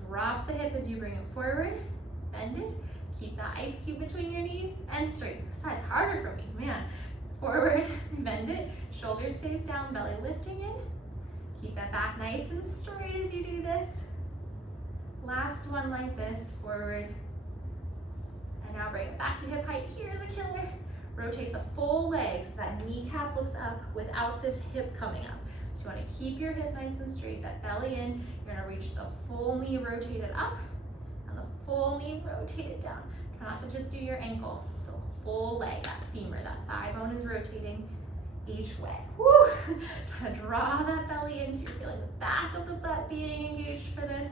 Drop the hip as you bring it forward, bend it, keep that ice cube between your knees, and straighten. This side's harder for me, man. Forward, bend it, shoulder stays down, belly lifting in. Keep that back nice and straight as you do this. Last one like this, forward. And now bring it back to hip height. Here's a killer. Rotate the full leg so that kneecap looks up without this hip coming up. So you want to keep your hip nice and straight, that belly in. You're going to reach the full knee rotated up and the full knee rotated down. Try not to just do your ankle. The full leg, that femur, that thigh bone is rotating each way. Woo! Try to draw that belly in so you're feeling the back of the butt being engaged for this.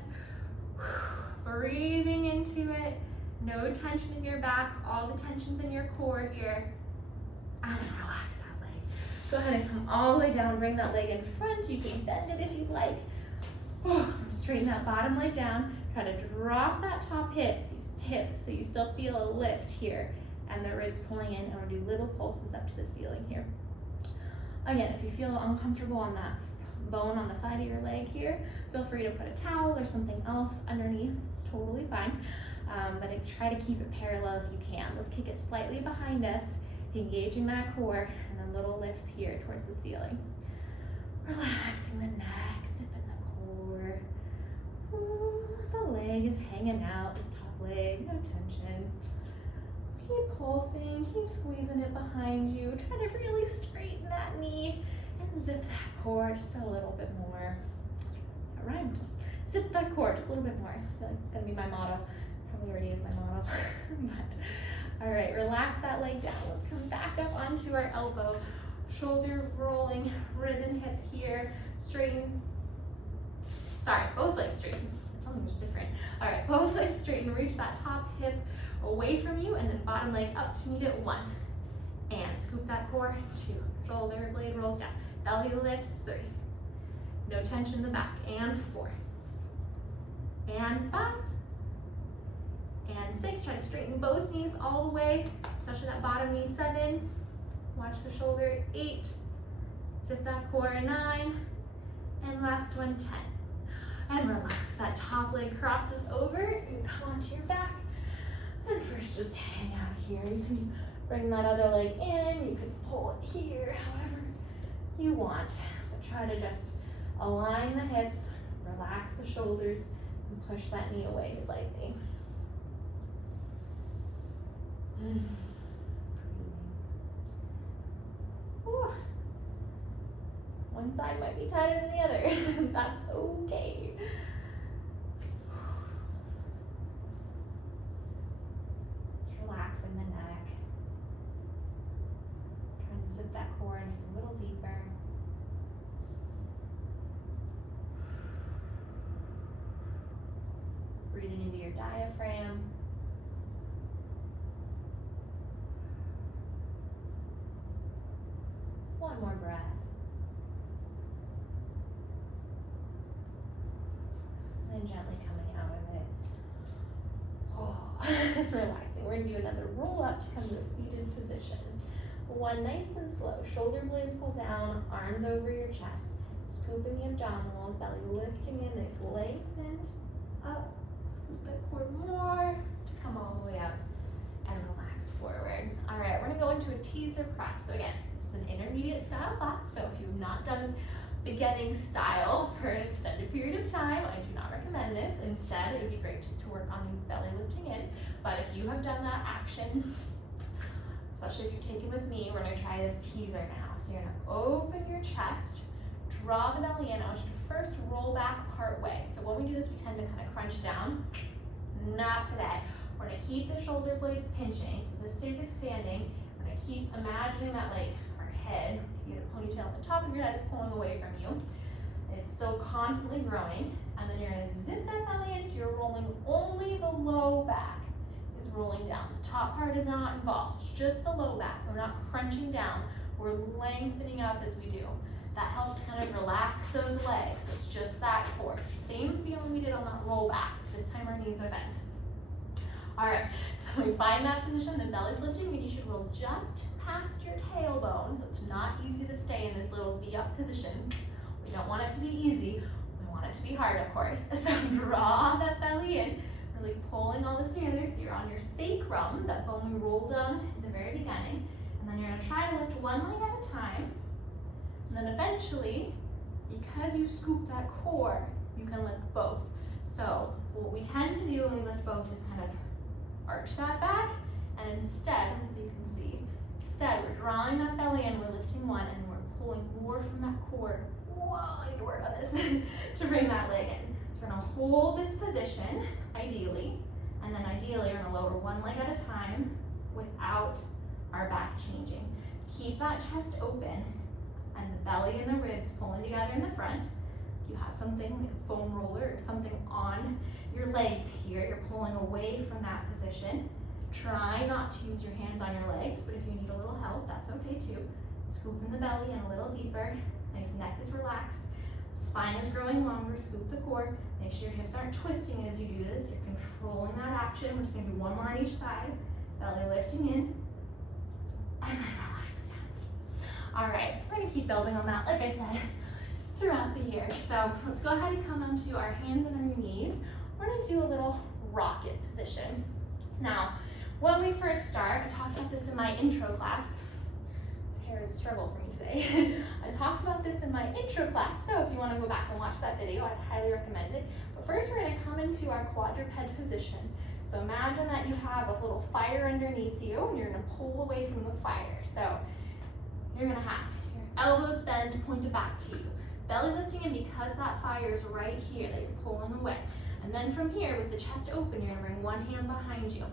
Breathing into it. No tension in your back, all the tension's in your core here. And then relax that leg. Go ahead and come all the way down, bring that leg in front. You can bend it if you'd like. Straighten that bottom leg down. Try to drop that top hip so you still feel a lift here. And the ribs pulling in, and we'll do little pulses up to the ceiling here. Again, if you feel uncomfortable on that bone on the side of your leg here, feel free to put a towel or something else underneath. It's totally fine. But try to keep it parallel if you can. Let's kick it slightly behind us, engaging that core, and then little lifts here towards the ceiling. Relaxing the neck, sipping the core. Ooh, the leg is hanging out, this top leg, no tension. Keep pulsing, keep squeezing it behind you. Try to really straighten that knee and zip that core just a little bit more. That rhymed. Zip that core just a little bit more. I feel like it's gonna be my motto. Probably already is my motto. But, all right, relax that leg down. Let's come back up onto our elbow. Shoulder rolling, rib and hip here. Straighten. Sorry, both legs straighten. Something's different. All right, both legs straighten. Reach that top hip away from you, and then bottom leg up to meet it. 1. And scoop that core. 2. Shoulder blade rolls down. Belly lifts. 3. No tension in the back. And 4. And 5. And 6, try to straighten both knees all the way, especially that bottom knee. 7, watch the shoulder. 8, zip that core. 9, and last one, 10. and relax. That top leg crosses over and come onto your back. And first just hang out here. You can bring that other leg in, you can pull it here, however you want. But try to just align the hips, relax the shoulders, and push that knee away slightly. Whew. One side might be tighter than the other. That's okay. Just relaxing the neck. Trying to zip that core just a little deeper. Breathing into your diaphragm. One more breath. And gently coming out of it. Oh. Relaxing. We're going to do another roll up to come to a seated position. One nice and slow. Shoulder blades pull down, arms over your chest. Scooping the abdominals, belly lifting in, nice lengthened up. Scoop that core more to come all the way up and relax forward. All right, we're going to go into a teaser press. So again, it's an intermediate style class, so if you've not done beginning style for an extended period of time, I do not recommend this. Instead, it would be great just to work on these belly lifting in. But if you have done that action, especially if you've taken with me, we're going to try this teaser now. So you're going to open your chest, draw the belly in. I want you to first roll back part way. So when we do this, we tend to kind of crunch down. Not today. We're going to keep the shoulder blades pinching, so this stays expanding. We're going to keep imagining that like our head, you have a ponytail at the top of your head is pulling away from you. It's still constantly growing. And then you're going to zip that belly in, so you're rolling only the low back is rolling down. The top part is not involved, it's just the low back. We're not crunching down, we're lengthening up as we do. That helps kind of relax those legs. It's just that core. It's the same feeling we did on that roll back. This time our knees are bent. All right, so we find that position, the belly's lifting, and you should roll just past your tailbone, so it's not easy to stay in this little V-up position. We don't want it to be easy. We want it to be hard, of course. So draw that belly in, really pulling all this together so you're on your sacrum, that bone we rolled on in the very beginning. And then you're going to try to lift one leg at a time. And then eventually, because you scoop that core, you can lift both. So what we tend to do when we lift both is kind of arch that back, and instead, if you can see, instead we're drawing that belly in, we're lifting one, and we're pulling more from that core. Whoa, I need to work on this to bring that leg in. So we're gonna hold this position, ideally, and then ideally we're gonna lower one leg at a time without our back changing. Keep that chest open, and the belly and the ribs pulling together in the front. If you have something like a foam roller or something on your legs here, you're pulling away from that position. Try not to use your hands on your legs, but if you need a little help, that's okay too. Scooping the belly in a little deeper. Nice neck is relaxed. Spine is growing longer. Scoop the core. Make sure your hips aren't twisting as you do this. You're controlling that action. We're just going to do one more on each side. Belly lifting in. And then relax down. All right, we're going to keep building on that, like I said, throughout the year. So let's go ahead and come onto our hands and our knees. We're going to do a little rocket position. Now, when we first start, I talked about this in my intro class. This hair is a struggle for me today. I talked about this in my intro class, so if you want to go back and watch that video, I'd highly recommend it. But first, we're going to come into our quadruped position. So imagine that you have a little fire underneath you, and you're going to pull away from the fire. So you're going to have your elbows bent, pointed back to you. Belly lifting in because that fire is right here that you're pulling away. And then from here, with the chest open, you're going to bring one hand behind you.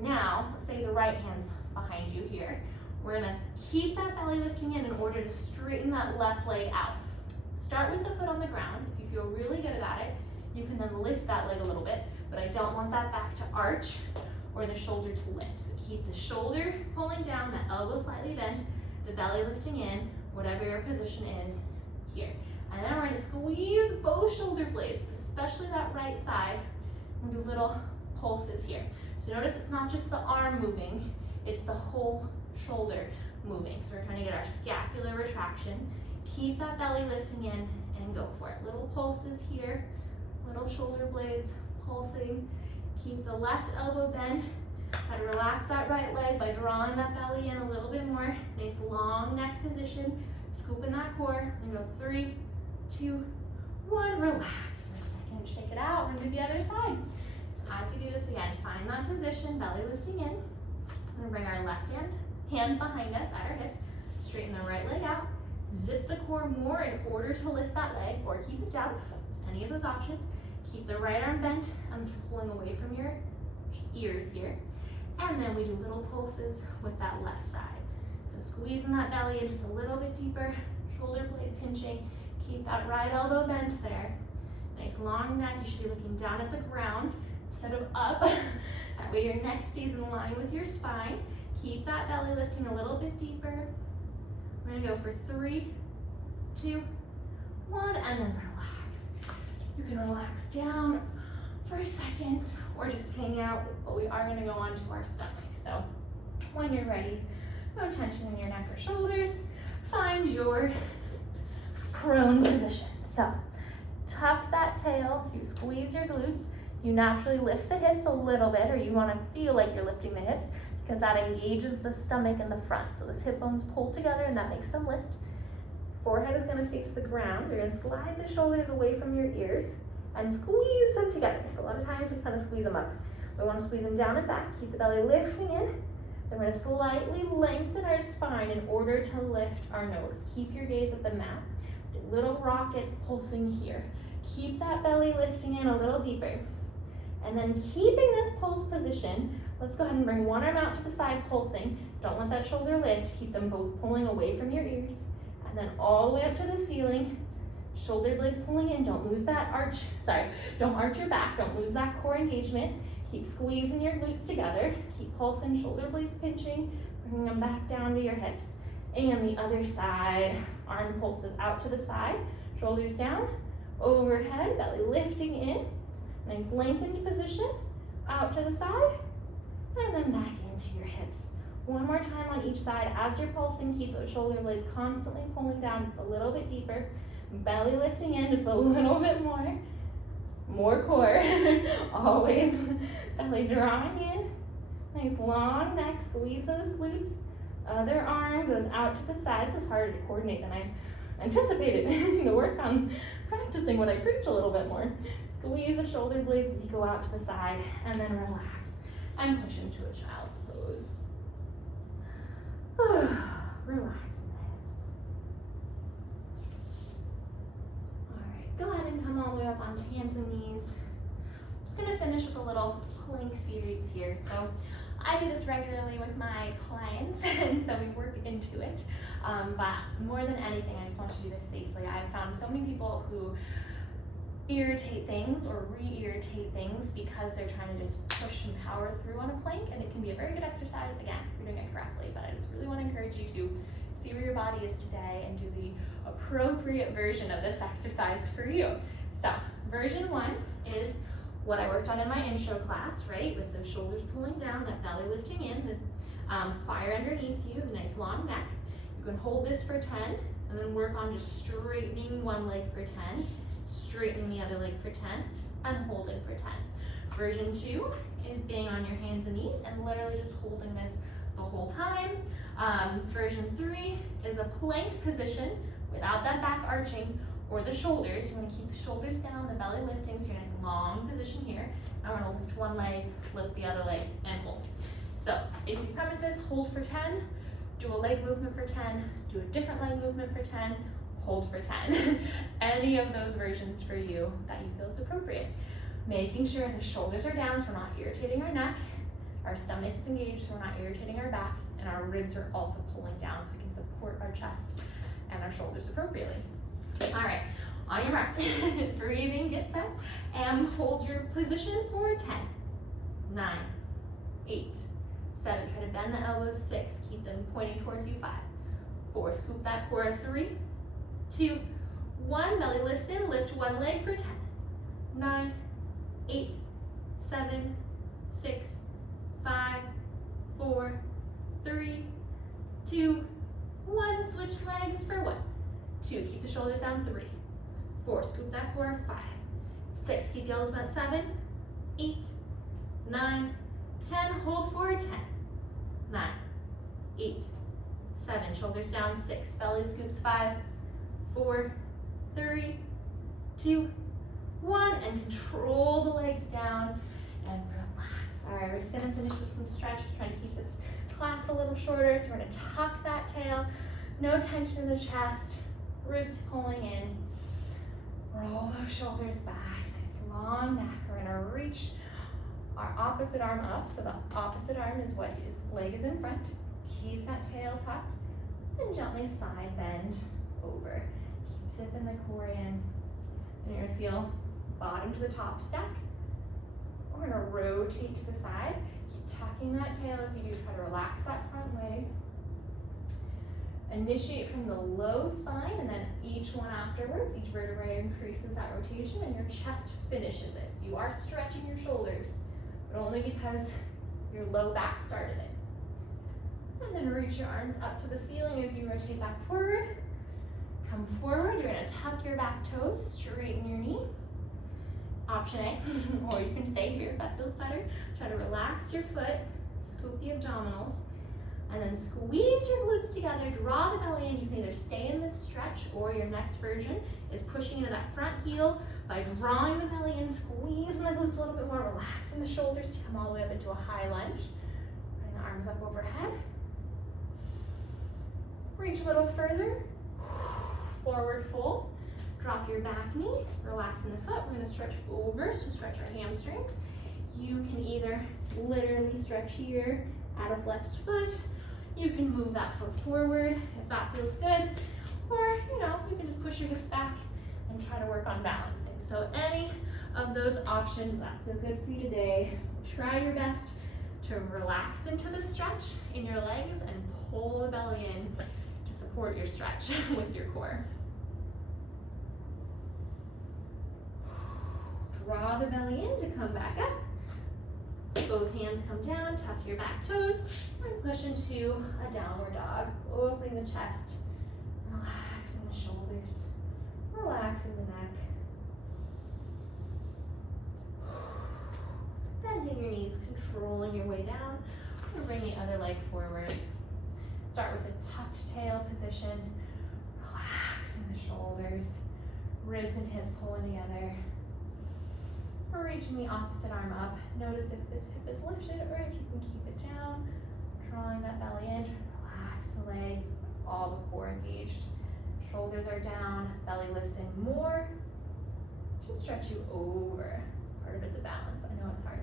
Now, let's say the right hand's behind you here. We're going to keep that belly lifting in order to straighten that left leg out. Start with the foot on the ground. If you feel really good about it, you can then lift that leg a little bit, but I don't want that back to arch or the shoulder to lift. So keep the shoulder pulling down, the elbow slightly bent, the belly lifting in, whatever your position is here. And then we're going to squeeze both shoulder blades, especially that right side, and do little pulses here. So notice it's not just the arm moving, it's the whole shoulder moving. So we're trying to get our scapular retraction. Keep that belly lifting in and go for it. Little pulses here, little shoulder blades pulsing. Keep the left elbow bent. Try to relax that right leg by drawing that belly in a little bit more. Nice long neck position. Scoop in that core. And go 3, 2, 1. Relax for a second. Shake it out and do the other side. So as you do this again, find that position, belly lifting in. We're gonna bring our left hand behind us at our hip. Straighten the right leg out. Zip the core more in order to lift that leg, or keep it down. Any of those options. Keep the right arm bent and pulling away from your ears here. And then we do little pulses with that left side. So squeezing that belly in just a little bit deeper, shoulder blade pinching. Keep that right elbow bent there. Nice long neck. You should be looking down at the ground instead of up. That way your neck stays in line with your spine. Keep that belly lifting a little bit deeper. We're gonna go for 3, 2, 1, and then relax. You can relax down for a second or just hang out, but we are gonna go on to our stomach. So when you're ready, no tension in your neck or shoulders, find your prone position. So tuck that tail, so you squeeze your glutes. You naturally lift the hips a little bit, or you wanna feel like you're lifting the hips because that engages the stomach in the front. So those hip bones pull together and that makes them lift. Forehead is gonna face the ground. You're gonna slide the shoulders away from your ears and squeeze them together. So a lot of times we kind of squeeze them up. We want to squeeze them down and back. Keep the belly lifting in. Then we're going to slightly lengthen our spine in order to lift our nose. Keep your gaze at the mat. Little rockets pulsing here. Keep that belly lifting in a little deeper. And then keeping this pulse position, let's go ahead and bring one arm out to the side, pulsing. Don't let that shoulder lift. Keep them both pulling away from your ears. And then all the way up to the ceiling. Shoulder blades pulling in, don't lose that arch, don't arch your back, don't lose that core engagement. Keep squeezing your glutes together, keep pulsing, shoulder blades pinching, bringing them back down to your hips. And the other side, arm pulses out to the side, shoulders down, overhead, belly lifting in, nice lengthened position, out to the side, and then back into your hips. One more time on each side. As you're pulsing, keep those shoulder blades constantly pulling down just a little bit deeper. Belly lifting in just a little bit more. More core, always. Belly drawing in. Nice long neck, squeeze those glutes. Other arm goes out to the side. This is harder to coordinate than I anticipated. I need to work on practicing what I preach a little bit more. Squeeze the shoulder blades as you go out to the side, and then relax and push into a child's pose. Relax. Go ahead and come all the way up onto hands and knees. I'm just gonna finish with a little plank series here. So I do this regularly with my clients, and so we work into it. But more than anything, I just want to do this safely. I've found so many people who irritate things or re-irritate things because they're trying to just push and power through on a plank, and it can be a very good exercise, again, if you're doing it correctly, but I just really want to encourage you to see where your body is today and do the appropriate version of this exercise for you. So version 1 is what I worked on in my intro class, right? With the shoulders pulling down, that belly lifting in, the fire underneath you, the nice long neck. You can hold this for 10 and then work on just straightening one leg for 10, straightening the other leg for 10, and holding for 10. Version 2 is being on your hands and knees and literally just holding this the whole time. Version 3 is a plank position without that back arching or the shoulders. You want to keep the shoulders down, the belly lifting, so you're in a nice long position here. I want to lift one leg, lift the other leg, and hold. So basic premises, hold for 10, do a leg movement for 10, do a different leg movement for 10, hold for 10. Any of those versions for you that you feel is appropriate. Making sure the shoulders are down so we're not irritating our neck, our stomach is engaged so we're not irritating our back, and our ribs are also pulling down so we can support our chest and our shoulders appropriately. All right, on your mark, breathing, get set, and hold your position for 10, 9, 8, 7, try to bend the elbows, 6, keep them pointing towards you, 5, 4, scoop that core, 3, 2, 1, belly lifts in, lift one leg for 10, 9, 8, 7, 6, 5, 4, 3, 2, 1, switch legs for 1, 2, keep the shoulders down, 3, 4, scoop that core, 5, 6, keep your elbows bent. 7, 8, 9, 10, hold forward. 10, 9, 8, 7, shoulders down. 6, belly scoops. 5, 4, 3, 2, 1, and control the legs down and relax. All right, we're just gonna finish with some stretch. We're trying to keep this class a little shorter, so we're gonna tuck that tail. No tension in the chest, ribs pulling in. Roll those shoulders back, nice long neck. We're gonna reach our opposite arm up, so the opposite arm is what is, leg is in front. Keep that tail tucked, and gently side bend over. Keep zipping the core in. And you're gonna feel bottom to the top stack. We're gonna rotate to the side. Keep tucking that tail as you do. Try to relax that front leg. Initiate from the low spine, and then each one afterwards, each vertebrae increases that rotation, and your chest finishes it. So you are stretching your shoulders, but only because your low back started it. And then reach your arms up to the ceiling as you rotate back forward. Come forward, you're gonna tuck your back toes, straighten your knee. Option A, or you can stay here if that feels better. Try to relax your foot, scoop the abdominals, and then squeeze your glutes together, draw the belly in. You can either stay in this stretch, or your next version is pushing into that front heel by drawing the belly in, squeezing the glutes a little bit more, relaxing the shoulders to come all the way up into a high lunge. Bring the arms up overhead. Reach a little further. Forward fold. Drop your back knee, relaxing the foot. We're gonna stretch over, so stretch our hamstrings. You can either literally stretch here, add a flexed foot. You can move that foot forward if that feels good. Or, you can just push your hips back and try to work on balancing. So any of those options that feel good for you today, try your best to relax into the stretch in your legs and pull the belly in to support your stretch with your core. Draw the belly in to come back up. Both hands come down, tuck your back toes, and push into a downward dog. Opening the chest, relaxing the shoulders, relaxing the neck. Bending your knees, controlling your way down. We're gonna bring the other leg forward. Start with a tucked tail position, relaxing the shoulders, ribs and hips pulling together. We're reaching the opposite arm up. Notice if this hip is lifted or if you can keep it down. Drawing that belly in, try to relax the leg, all the core engaged. Shoulders are down, belly lifts in more. Just stretch you over. Part of it's a balance, I know it's hard.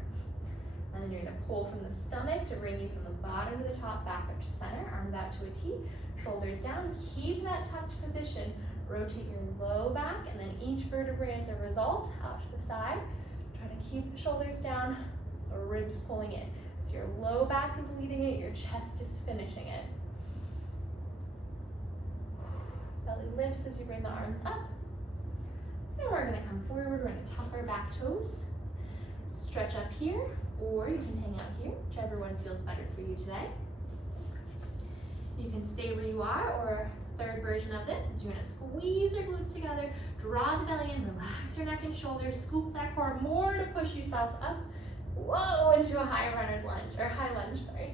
And then you're gonna pull from the stomach to bring you from the bottom to the top, back up to center, arms out to a T, shoulders down. Keep that tucked position. Rotate your low back, and then each vertebrae as a result, out to the side. Try to keep the shoulders down, the ribs pulling in. So your low back is leading it, your chest is finishing it. Belly lifts as you bring the arms up. And we're gonna come forward, we're gonna tuck our back toes. Stretch up here, or you can hang out here, whichever one feels better for you today. You can stay where you are, or third version of this is you're gonna squeeze your glutes together, draw the belly in, relax your neck and shoulders, scoop that core more to push yourself up. Whoa, into a high runner's lunge, or high lunge, sorry.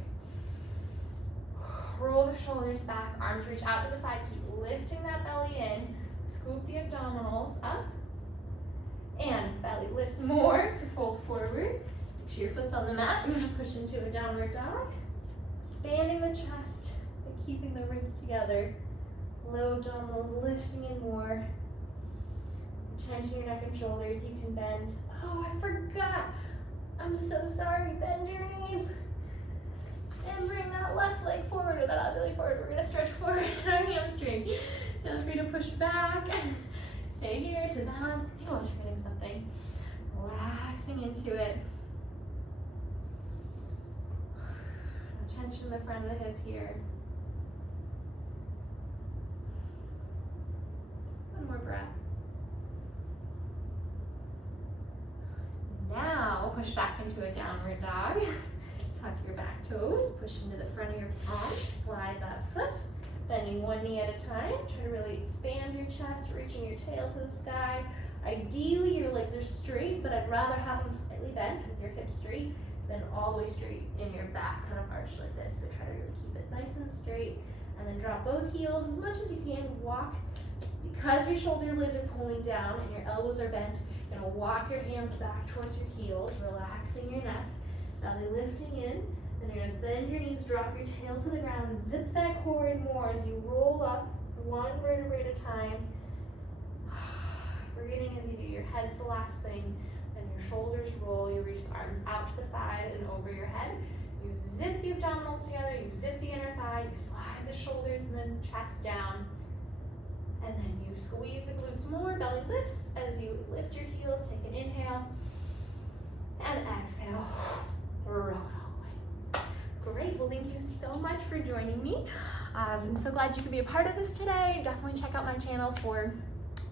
Roll the shoulders back, arms reach out to the side, keep lifting that belly in, scoop the abdominals up, and belly lifts more to fold forward. Make sure your foot's on the mat. You're gonna push into a downward dog, expanding the chest, but keeping the ribs together. Low abdominals lifting in more. Tension your neck and shoulders, you can bend. Oh, I forgot. I'm so sorry. Bend your knees. And bring that left leg forward, or that other leg forward. We're gonna stretch forward in our hamstring. Feel free to push back. Stay here to balance. I think I was forgetting something. Relaxing into it. No tension in the front of the hip here. One more breath. Now push back into a downward dog. Tuck your back toes, push into the front of your palm, slide that foot, bending one knee at a time. Try to really expand your chest, reaching your tail to the sky. Ideally, your legs are straight, but I'd rather have them slightly bent with your hips straight than all the way straight in your back, kind of arch like this. So try to really keep it nice and straight. And then drop both heels as much as you can. Walk, because your shoulder blades are pulling down and your elbows are bent, you're gonna walk your hands back towards your heels, relaxing your neck. Belly lifting in, then you're gonna bend your knees, drop your tail to the ground, zip that core in more as you roll up one vertebrae at a time. Breathing as you do. Your head's the last thing. Then your shoulders roll, you reach the arms out to the side and over your head. You zip the abdominals together, you zip the inner thigh, you slide the shoulders and then chest down. And then you squeeze the glutes more, belly lifts as you lift your heels, take an inhale. And exhale, roll it all the way. Great, well thank you so much for joining me. I'm so glad you could be a part of this today. Definitely check out my channel for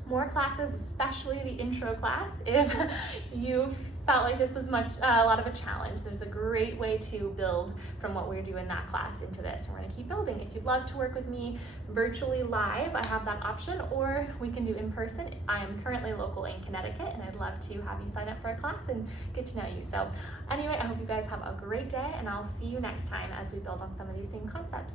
more classes, especially the intro class. If you felt like this was a lot of a challenge, there's a great way to build from what we're doing in that class into this. We're gonna keep building. If you'd love to work with me virtually live, I have that option, or we can do in person. I am currently local in Connecticut, and I'd love to have you sign up for a class and get to know you. So anyway, I hope you guys have a great day, and I'll see you next time as we build on some of these same concepts.